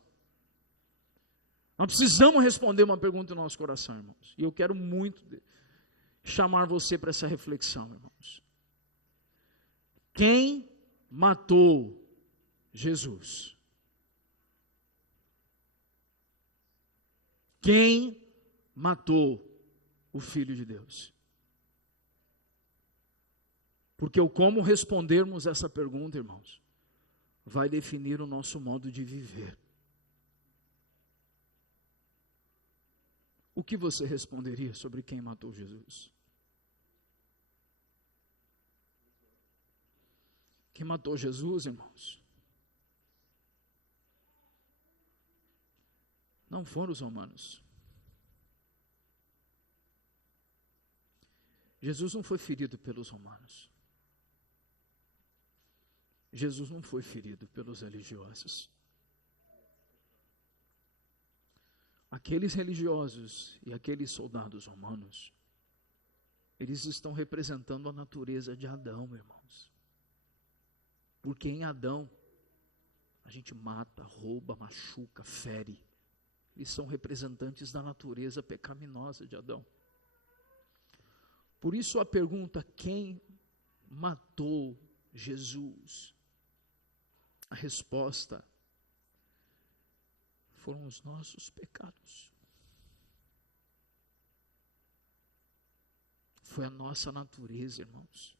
Nós precisamos responder uma pergunta em nosso coração, irmãos. E eu quero muito chamar você para essa reflexão, irmãos. Quem matou Jesus? Quem matou o Filho de Deus? Porque o como respondermos essa pergunta, irmãos, vai definir o nosso modo de viver. O que você responderia sobre quem matou Jesus? Quem matou Jesus, irmãos? Não foram os romanos. Jesus não foi ferido pelos romanos. Jesus não foi ferido pelos religiosos. Aqueles religiosos e aqueles soldados romanos, eles estão representando a natureza de Adão, irmãos. Porque em Adão, a gente mata, rouba, machuca, fere. Eles são representantes da natureza pecaminosa de Adão. Por isso a pergunta, quem matou Jesus? A resposta foram os nossos pecados. Foi a nossa natureza, irmãos.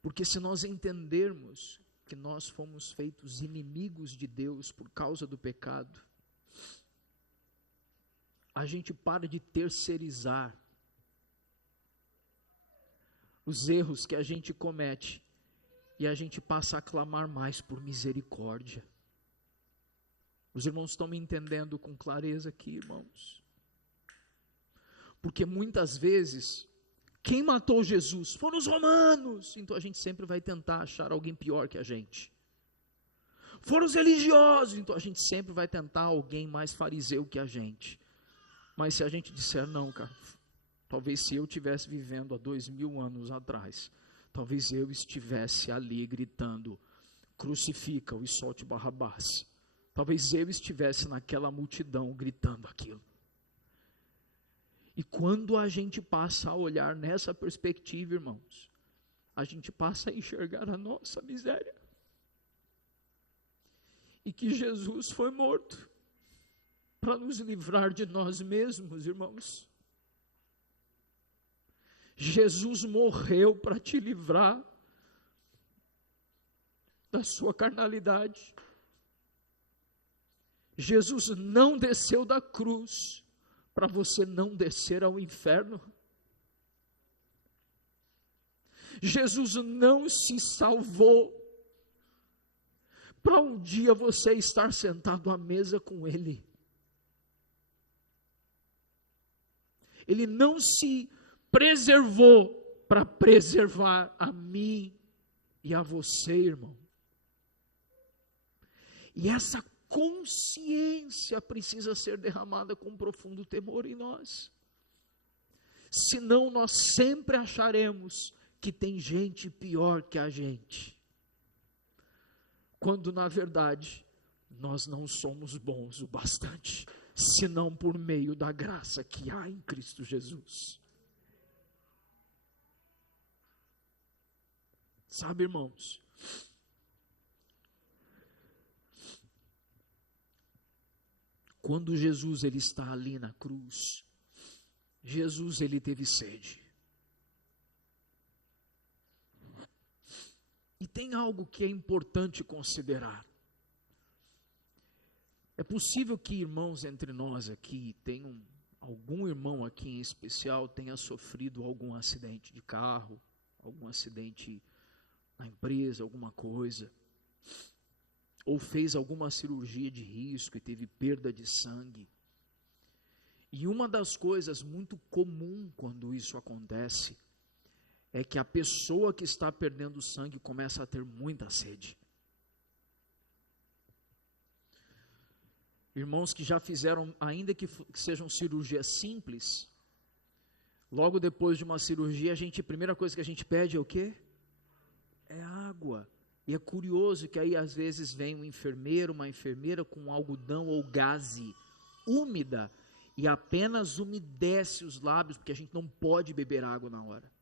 Porque se nós entendermos que nós fomos feitos inimigos de Deus por causa do pecado, a gente para de terceirizar os erros que a gente comete e a gente passa a clamar mais por misericórdia. Os irmãos estão me entendendo com clareza aqui, irmãos? Porque muitas vezes, quem matou Jesus? Foram os romanos. Então a gente sempre vai tentar achar alguém pior que a gente. Foram os religiosos. Então a gente sempre vai tentar alguém mais fariseu que a gente. Mas se a gente disser, não, cara, talvez se eu estivesse vivendo há 2000 anos atrás, talvez eu estivesse ali gritando, crucifica-o e solte Barrabás. Talvez eu estivesse naquela multidão gritando aquilo. E quando a gente passa a olhar nessa perspectiva, irmãos, a gente passa a enxergar a nossa miséria. E que Jesus foi morto para nos livrar de nós mesmos, irmãos. Jesus morreu para te livrar da sua carnalidade. Jesus não desceu da cruz para você não descer ao inferno. Jesus não se salvou para um dia você estar sentado à mesa com Ele. Ele não se preservou para preservar a mim e a você, irmão. E essa consciência precisa ser derramada com profundo temor em nós. Senão nós sempre acharemos que tem gente pior que a gente. Quando na verdade nós não somos bons o bastante, senão por meio da graça que há em Cristo Jesus. Sabe, irmãos, quando Jesus ele está ali na cruz, Jesus ele teve sede. E tem algo que é importante considerar. É possível que irmãos entre nós aqui, algum irmão aqui em especial tenha sofrido algum acidente de carro, algum acidente na empresa, alguma coisa, ou fez alguma cirurgia de risco e teve perda de sangue. E uma das coisas muito comum quando isso acontece é que a pessoa que está perdendo sangue começa a ter muita sede. Irmãos que já fizeram, ainda que sejam cirurgias simples, logo depois de uma cirurgia, a primeira coisa que a gente pede é o quê? É água. E é curioso que aí às vezes vem um enfermeiro, uma enfermeira com algodão ou gaze úmida e apenas umedece os lábios, porque a gente não pode beber água na hora,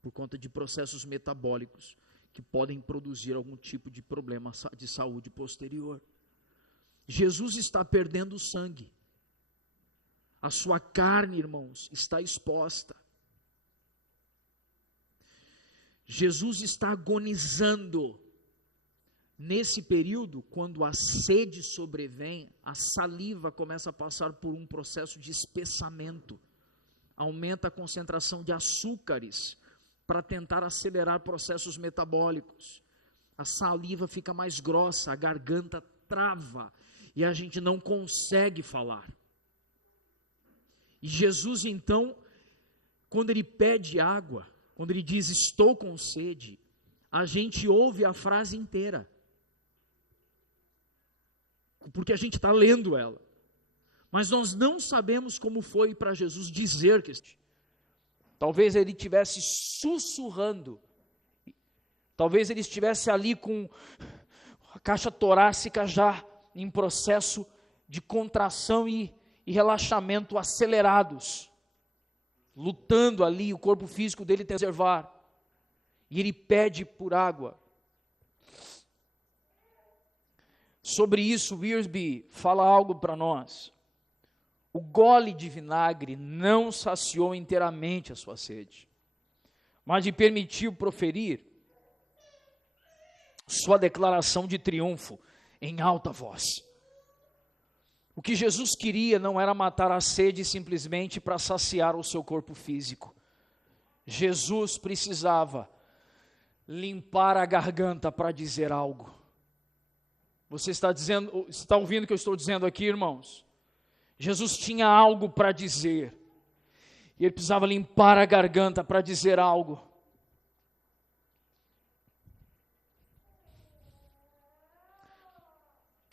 por conta de processos metabólicos que podem produzir algum tipo de problema de saúde posterior. Jesus está perdendo sangue. A sua carne, irmãos, está exposta. Jesus está agonizando. Nesse período, quando a sede sobrevém, a saliva começa a passar por um processo de espessamento. Aumenta a concentração de açúcares para tentar acelerar processos metabólicos. A saliva fica mais grossa, a garganta trava e a gente não consegue falar. E Jesus então, quando ele pede água, quando ele diz estou com sede, a gente ouve a frase inteira, porque a gente está lendo ela, mas nós não sabemos como foi para Jesus dizer que talvez ele estivesse sussurrando, talvez ele estivesse ali com a caixa torácica já em processo de contração e relaxamento acelerados, lutando ali, o corpo físico dele preservar, e ele pede por água. Sobre isso, Wiersbe fala algo para nós. O gole de vinagre não saciou inteiramente a sua sede, mas lhe permitiu proferir sua declaração de triunfo em alta voz. O que Jesus queria não era matar a sede simplesmente para saciar o seu corpo físico. Jesus precisava limpar a garganta para dizer algo. Você está ouvindo o que eu estou dizendo aqui, irmãos? Jesus tinha algo para dizer, e ele precisava limpar a garganta para dizer algo.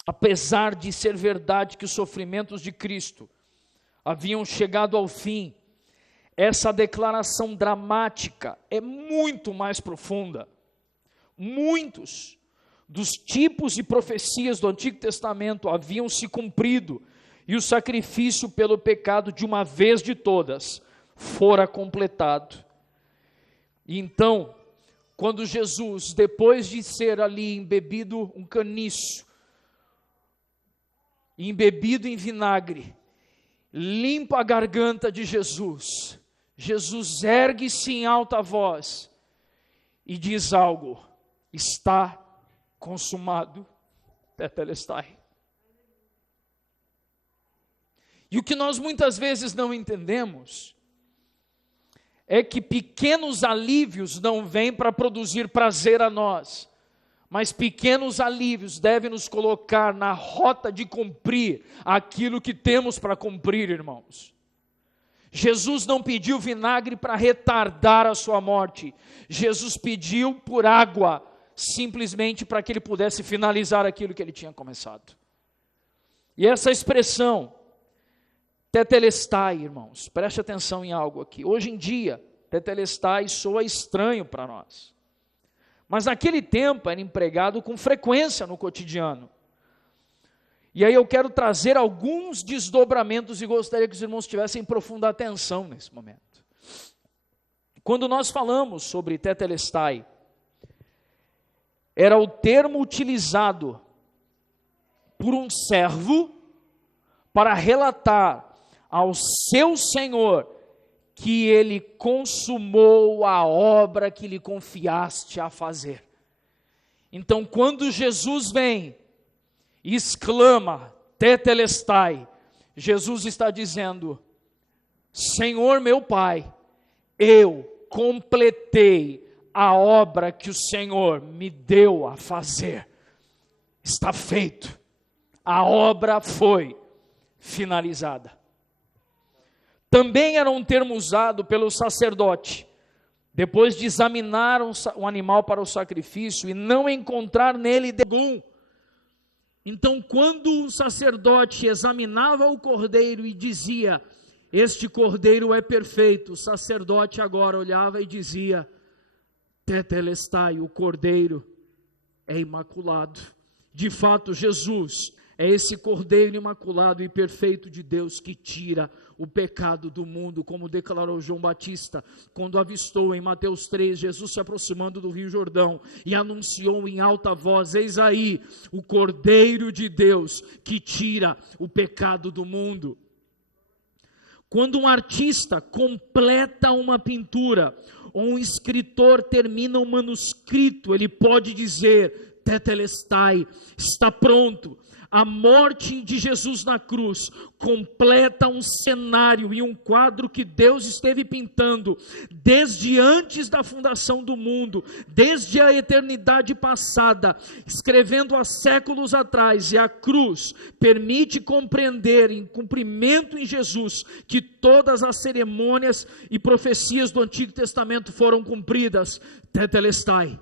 Apesar de ser verdade que os sofrimentos de Cristo haviam chegado ao fim, essa declaração dramática é muito mais profunda. Muitos dos tipos e profecias do Antigo Testamento haviam se cumprido, e o sacrifício pelo pecado de uma vez de todas fora completado. E então, quando Jesus, depois de ser ali embebido um caniço, embebido em vinagre, limpa a garganta de Jesus, Jesus ergue-se em alta voz e diz algo: está consumado, tetelestai. E o que nós muitas vezes não entendemos é que pequenos alívios não vêm para produzir prazer a nós, mas pequenos alívios devem nos colocar na rota de cumprir aquilo que temos para cumprir, irmãos. Jesus não pediu vinagre para retardar a sua morte, Jesus pediu por água, simplesmente para que ele pudesse finalizar aquilo que ele tinha começado. E essa expressão, tetelestai, irmãos, preste atenção em algo aqui. Hoje em dia, tetelestai soa estranho para nós, mas naquele tempo era empregado com frequência no cotidiano. E aí eu quero trazer alguns desdobramentos e gostaria que os irmãos tivessem profunda atenção nesse momento. Quando nós falamos sobre tetelestai, era o termo utilizado por um servo para relatar ao seu senhor que ele consumou a obra que lhe confiaste a fazer. Então, quando Jesus vem e exclama, tetelestai, Jesus está dizendo, Senhor meu Pai, eu completei a obra que o Senhor me deu a fazer. Está feito. A obra foi finalizada. Também era um termo usado pelo sacerdote, depois de examinar um animal para o sacrifício e não encontrar nele algum. Então, quando o sacerdote examinava o cordeiro e dizia, este cordeiro é perfeito, o sacerdote agora olhava e dizia, tetelestai, o cordeiro é imaculado. De fato, Jesus é esse cordeiro imaculado e perfeito de Deus que tira o pecado do mundo, como declarou João Batista, quando avistou em Mateus 3, Jesus se aproximando do Rio Jordão, e anunciou em alta voz, eis aí, o Cordeiro de Deus, que tira o pecado do mundo. Quando um artista completa uma pintura, ou um escritor termina um manuscrito, ele pode dizer, tetelestai, está pronto. A morte de Jesus na cruz completa um cenário e um quadro que Deus esteve pintando desde antes da fundação do mundo, desde a eternidade passada, escrevendo há séculos atrás, e a cruz permite compreender, em cumprimento em Jesus, que todas as cerimônias e profecias do Antigo Testamento foram cumpridas. Tetelestai.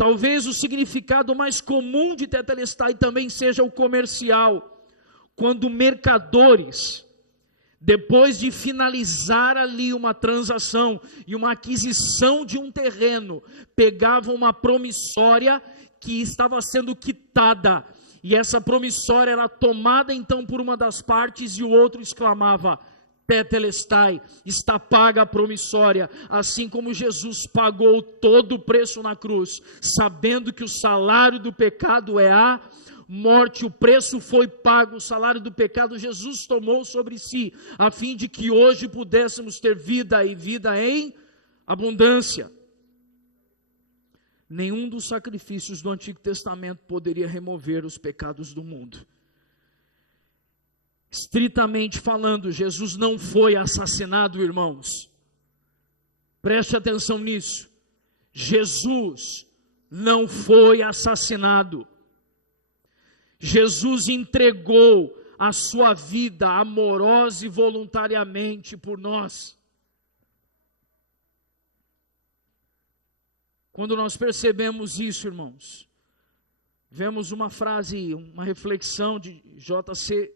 Talvez o significado mais comum de tetelestai também seja o comercial, quando mercadores, depois de finalizar ali uma transação e uma aquisição de um terreno, pegavam uma promissória que estava sendo quitada, e essa promissória era tomada então por uma das partes e o outro exclamava, tetelestai, está paga a promissória, assim como Jesus pagou todo o preço na cruz, sabendo que o salário do pecado é a morte, o preço foi pago, o salário do pecado Jesus tomou sobre si, a fim de que hoje pudéssemos ter vida e vida em abundância. Nenhum dos sacrifícios do Antigo Testamento poderia remover os pecados do mundo. Estritamente falando, Jesus não foi assassinado, irmãos. Preste atenção nisso. Jesus não foi assassinado. Jesus entregou a sua vida amorosa e voluntariamente por nós. Quando nós percebemos isso, irmãos, vemos uma frase, uma reflexão de J.C.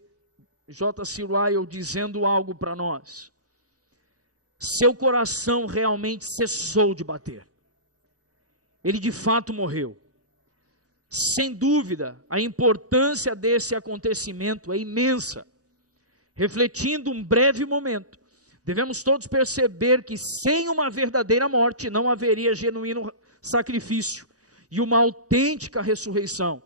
Ryle dizendo algo para nós. Seu coração realmente cessou de bater. Ele de fato morreu. Sem dúvida, a importância desse acontecimento é imensa. Refletindo um breve momento, Devemos todos perceber que sem uma verdadeira morte não haveria genuíno sacrifício e uma autêntica ressurreição.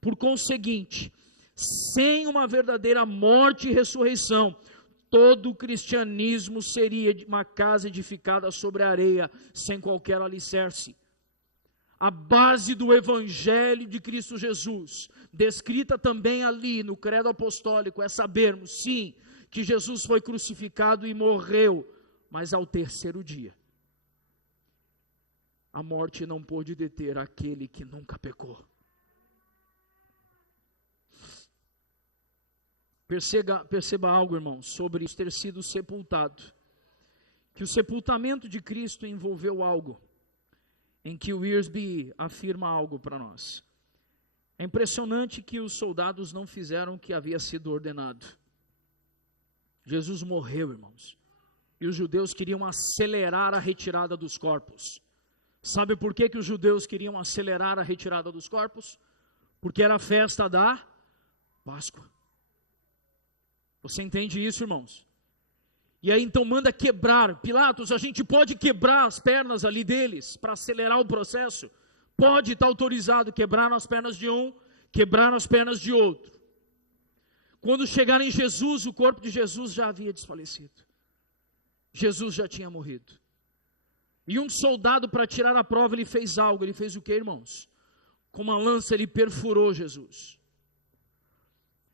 Por conseguinte, sem uma verdadeira morte e ressurreição, todo o cristianismo seria uma casa edificada sobre a areia, sem qualquer alicerce. A base do Evangelho de Cristo Jesus, descrita também ali no credo apostólico, é sabermos, sim, que Jesus foi crucificado e morreu, mas ao terceiro dia, a morte não pôde deter aquele que nunca pecou. Perceba algo, irmão, sobre ter sido sepultado, que o sepultamento de Cristo envolveu algo, em que o Wiersbe afirma algo para nós. É impressionante que os soldados não fizeram o que havia sido ordenado. Jesus morreu, irmãos, e os judeus queriam acelerar a retirada dos corpos. Sabe por que os judeus queriam acelerar a retirada dos corpos? Porque era a festa da Páscoa. Você entende isso, irmãos? E aí então manda quebrar. Pilatos, a gente pode quebrar as pernas ali deles, para acelerar o processo? Pode, está autorizado, quebrar as pernas de um, quebrar as pernas de outro. Quando chegaram em Jesus, o corpo de Jesus já havia desfalecido. Jesus já tinha morrido. E um soldado, para tirar a prova, ele fez algo. Ele fez o que, irmãos? Com uma lança ele perfurou Jesus.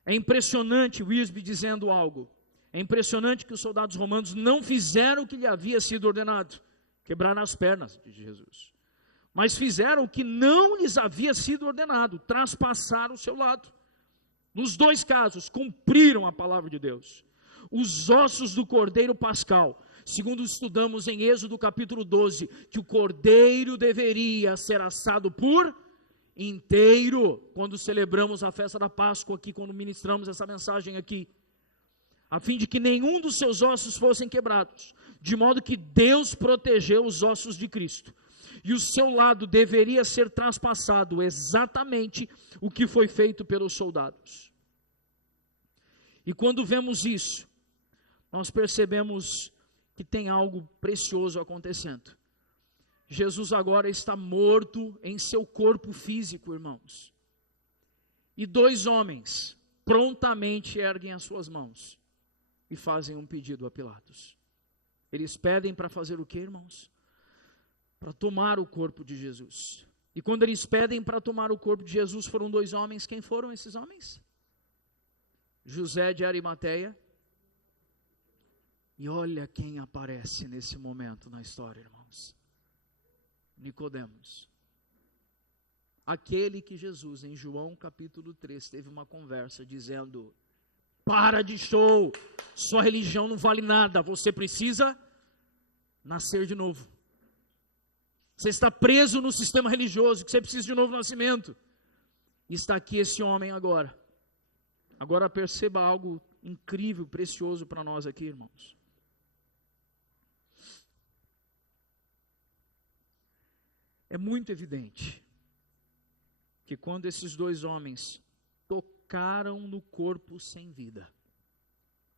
É impressionante, Wiersbe dizendo algo. É impressionante que os soldados romanos não fizeram o que lhe havia sido ordenado. Quebraram as pernas de Jesus. Mas fizeram o que não lhes havia sido ordenado. Traspassaram o seu lado. Nos dois casos, cumpriram a palavra de Deus. Os ossos do cordeiro pascal, segundo estudamos em Êxodo capítulo 12, que o cordeiro deveria ser assado por inteiro, quando celebramos a festa da Páscoa aqui, quando ministramos essa mensagem aqui, a fim de que nenhum dos seus ossos fossem quebrados, de modo que Deus protegeu os ossos de Cristo. E o seu lado deveria ser traspassado, exatamente o que foi feito pelos soldados. E quando vemos isso, nós percebemos que tem algo precioso acontecendo. Jesus agora está morto em seu corpo físico, irmãos. E dois homens prontamente erguem as suas mãos e fazem um pedido a Pilatos. Eles pedem para fazer o que, irmãos? Para tomar o corpo de Jesus. E quando eles pedem para tomar o corpo de Jesus, foram dois homens. Quem foram esses homens? José de Arimateia. E olha quem aparece nesse momento na história, irmãos. Nicodemos. Aquele que Jesus, em João capítulo 3, teve uma conversa dizendo: para de show, sua religião não vale nada, você precisa nascer de novo. Você está preso no sistema religioso, que você precisa de um novo nascimento. E está aqui esse homem agora. Agora perceba algo incrível, precioso para nós aqui, irmãos. É muito evidente que quando esses dois homens tocaram no corpo sem vida,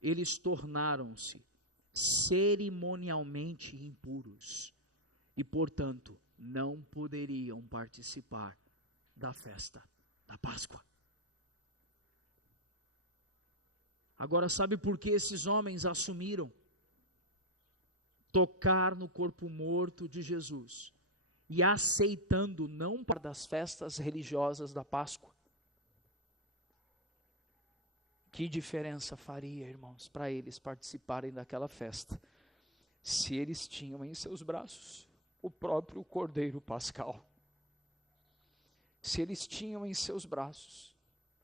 eles tornaram-se cerimonialmente impuros. E, portanto, não poderiam participar da festa da Páscoa. Agora, sabe por que esses homens assumiram tocar no corpo morto de Jesus e aceitando não para das festas religiosas da Páscoa? Que diferença faria, irmãos, para eles participarem daquela festa, se eles tinham em seus braços o próprio Cordeiro Pascal? Se eles tinham em seus braços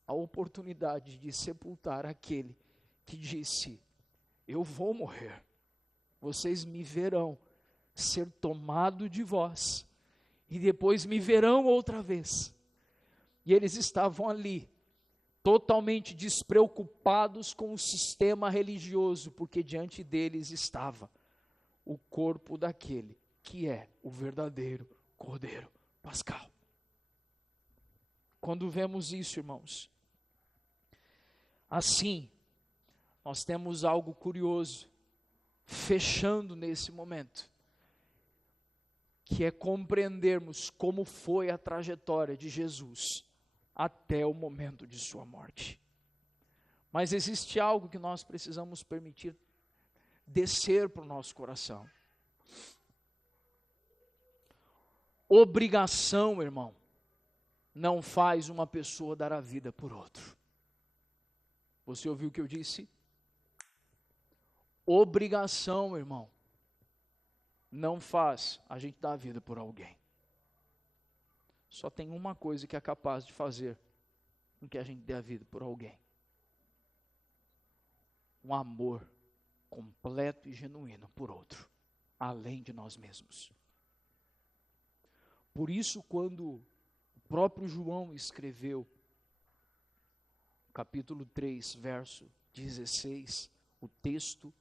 a oportunidade de sepultar aquele que disse: eu vou morrer, vocês me verão ser tomado de vós, e depois me verão outra vez. E eles estavam ali, totalmente despreocupados com o sistema religioso, porque diante deles estava o corpo daquele que é o verdadeiro Cordeiro Pascal. Quando vemos isso, irmãos, assim, nós temos algo curioso. fechando nesse momento, que é compreendermos como foi a trajetória de Jesus até o momento de sua morte. Mas existe algo que nós precisamos permitir descer para o nosso coração. Obrigação, irmão, não faz uma pessoa dar a vida por outro. Você ouviu o que eu disse? Obrigação, irmão, não faz a gente dar a vida por alguém. Só tem uma coisa que é capaz de fazer com que a gente dê a vida por alguém: um amor completo e genuíno por outro, além de nós mesmos. Por isso, quando o próprio João escreveu, capítulo 3, verso 16, o texto,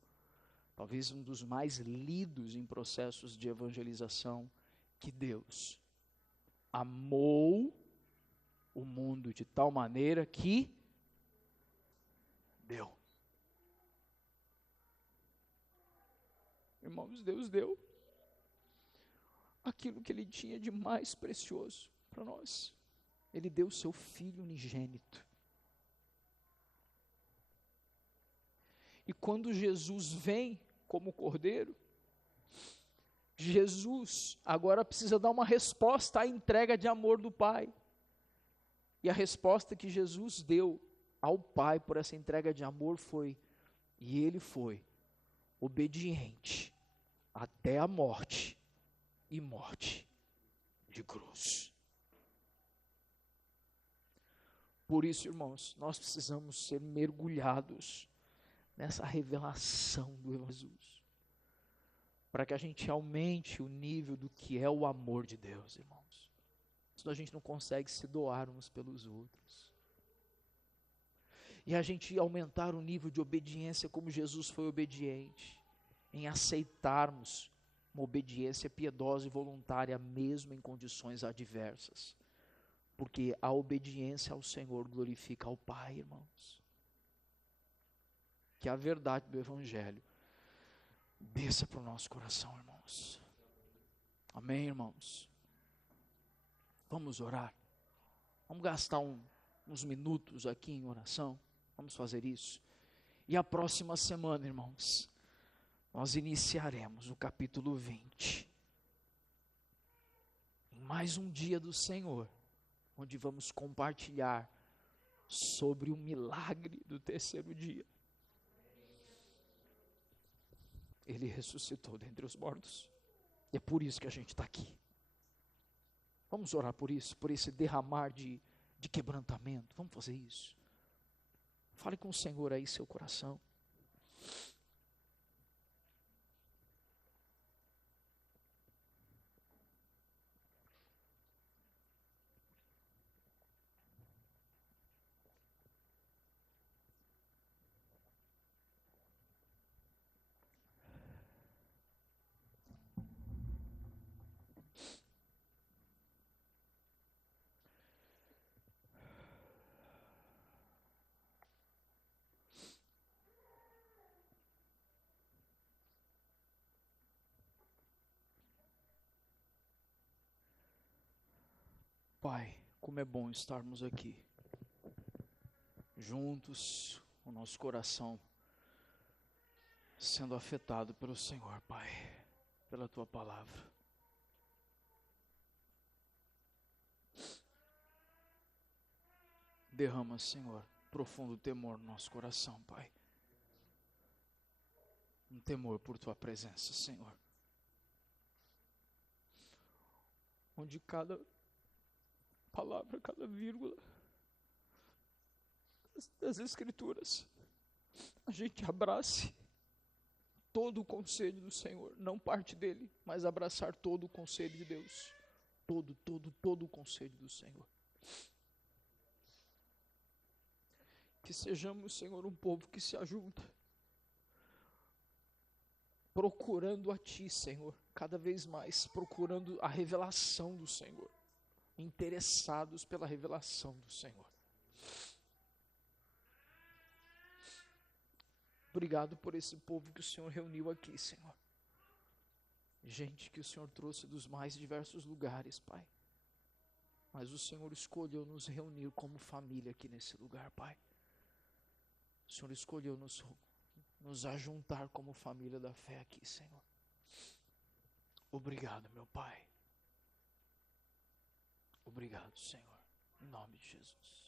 talvez um dos mais lidos em processos de evangelização, que Deus amou o mundo de tal maneira que deu. Irmãos, Deus deu aquilo que Ele tinha de mais precioso para nós. Ele deu o seu Filho unigênito. E quando Jesus vem como Cordeiro, Jesus agora precisa dar uma resposta à entrega de amor do Pai. E a resposta que Jesus deu ao Pai por essa entrega de amor foi: e Ele foi obediente até a morte, e morte de cruz. Por isso, irmãos, nós precisamos ser mergulhados nessa revelação do Evangelho, para que a gente aumente o nível do que é o amor de Deus, irmãos. Senão a gente não consegue se doar uns pelos outros. E a gente aumentar o nível de obediência como Jesus foi obediente, em aceitarmos uma obediência piedosa e voluntária, mesmo em condições adversas. Porque a obediência ao Senhor glorifica ao Pai, irmãos. Que a verdade do Evangelho desça para o nosso coração, irmãos. Amém, irmãos? Vamos orar. Vamos gastar uns minutos aqui em oração. Vamos fazer isso. E a próxima semana, irmãos, nós iniciaremos o capítulo 20. Em mais um dia do Senhor, onde vamos compartilhar sobre o milagre do terceiro dia. Ele ressuscitou dentre os mortos. E é por isso que a gente está aqui. Vamos orar por isso, por esse derramar de quebrantamento. Vamos fazer isso. Fale com o Senhor aí, seu coração. Pai, como é bom estarmos aqui, juntos, o nosso coração sendo afetado pelo Senhor, Pai, pela Tua palavra. Derrama, Senhor, profundo temor no nosso coração, Pai. Um temor por Tua presença, Senhor. Onde cada palavra, cada vírgula das Escrituras, a gente abrace todo o conselho do Senhor, não parte dele, mas abraçar todo o conselho de Deus, todo o conselho do Senhor. Que sejamos, Senhor, um povo que se ajunta, procurando a Ti, Senhor, cada vez mais, procurando a revelação do Senhor, interessados pela revelação do Senhor. Obrigado por esse povo que o Senhor reuniu aqui, Senhor. Gente que o Senhor trouxe dos mais diversos lugares, Pai. Mas o Senhor escolheu nos reunir como família aqui nesse lugar, Pai. O Senhor escolheu nos ajuntar como família da fé aqui, Senhor. Obrigado, meu Pai. Obrigado, Senhor. Em nome de Jesus.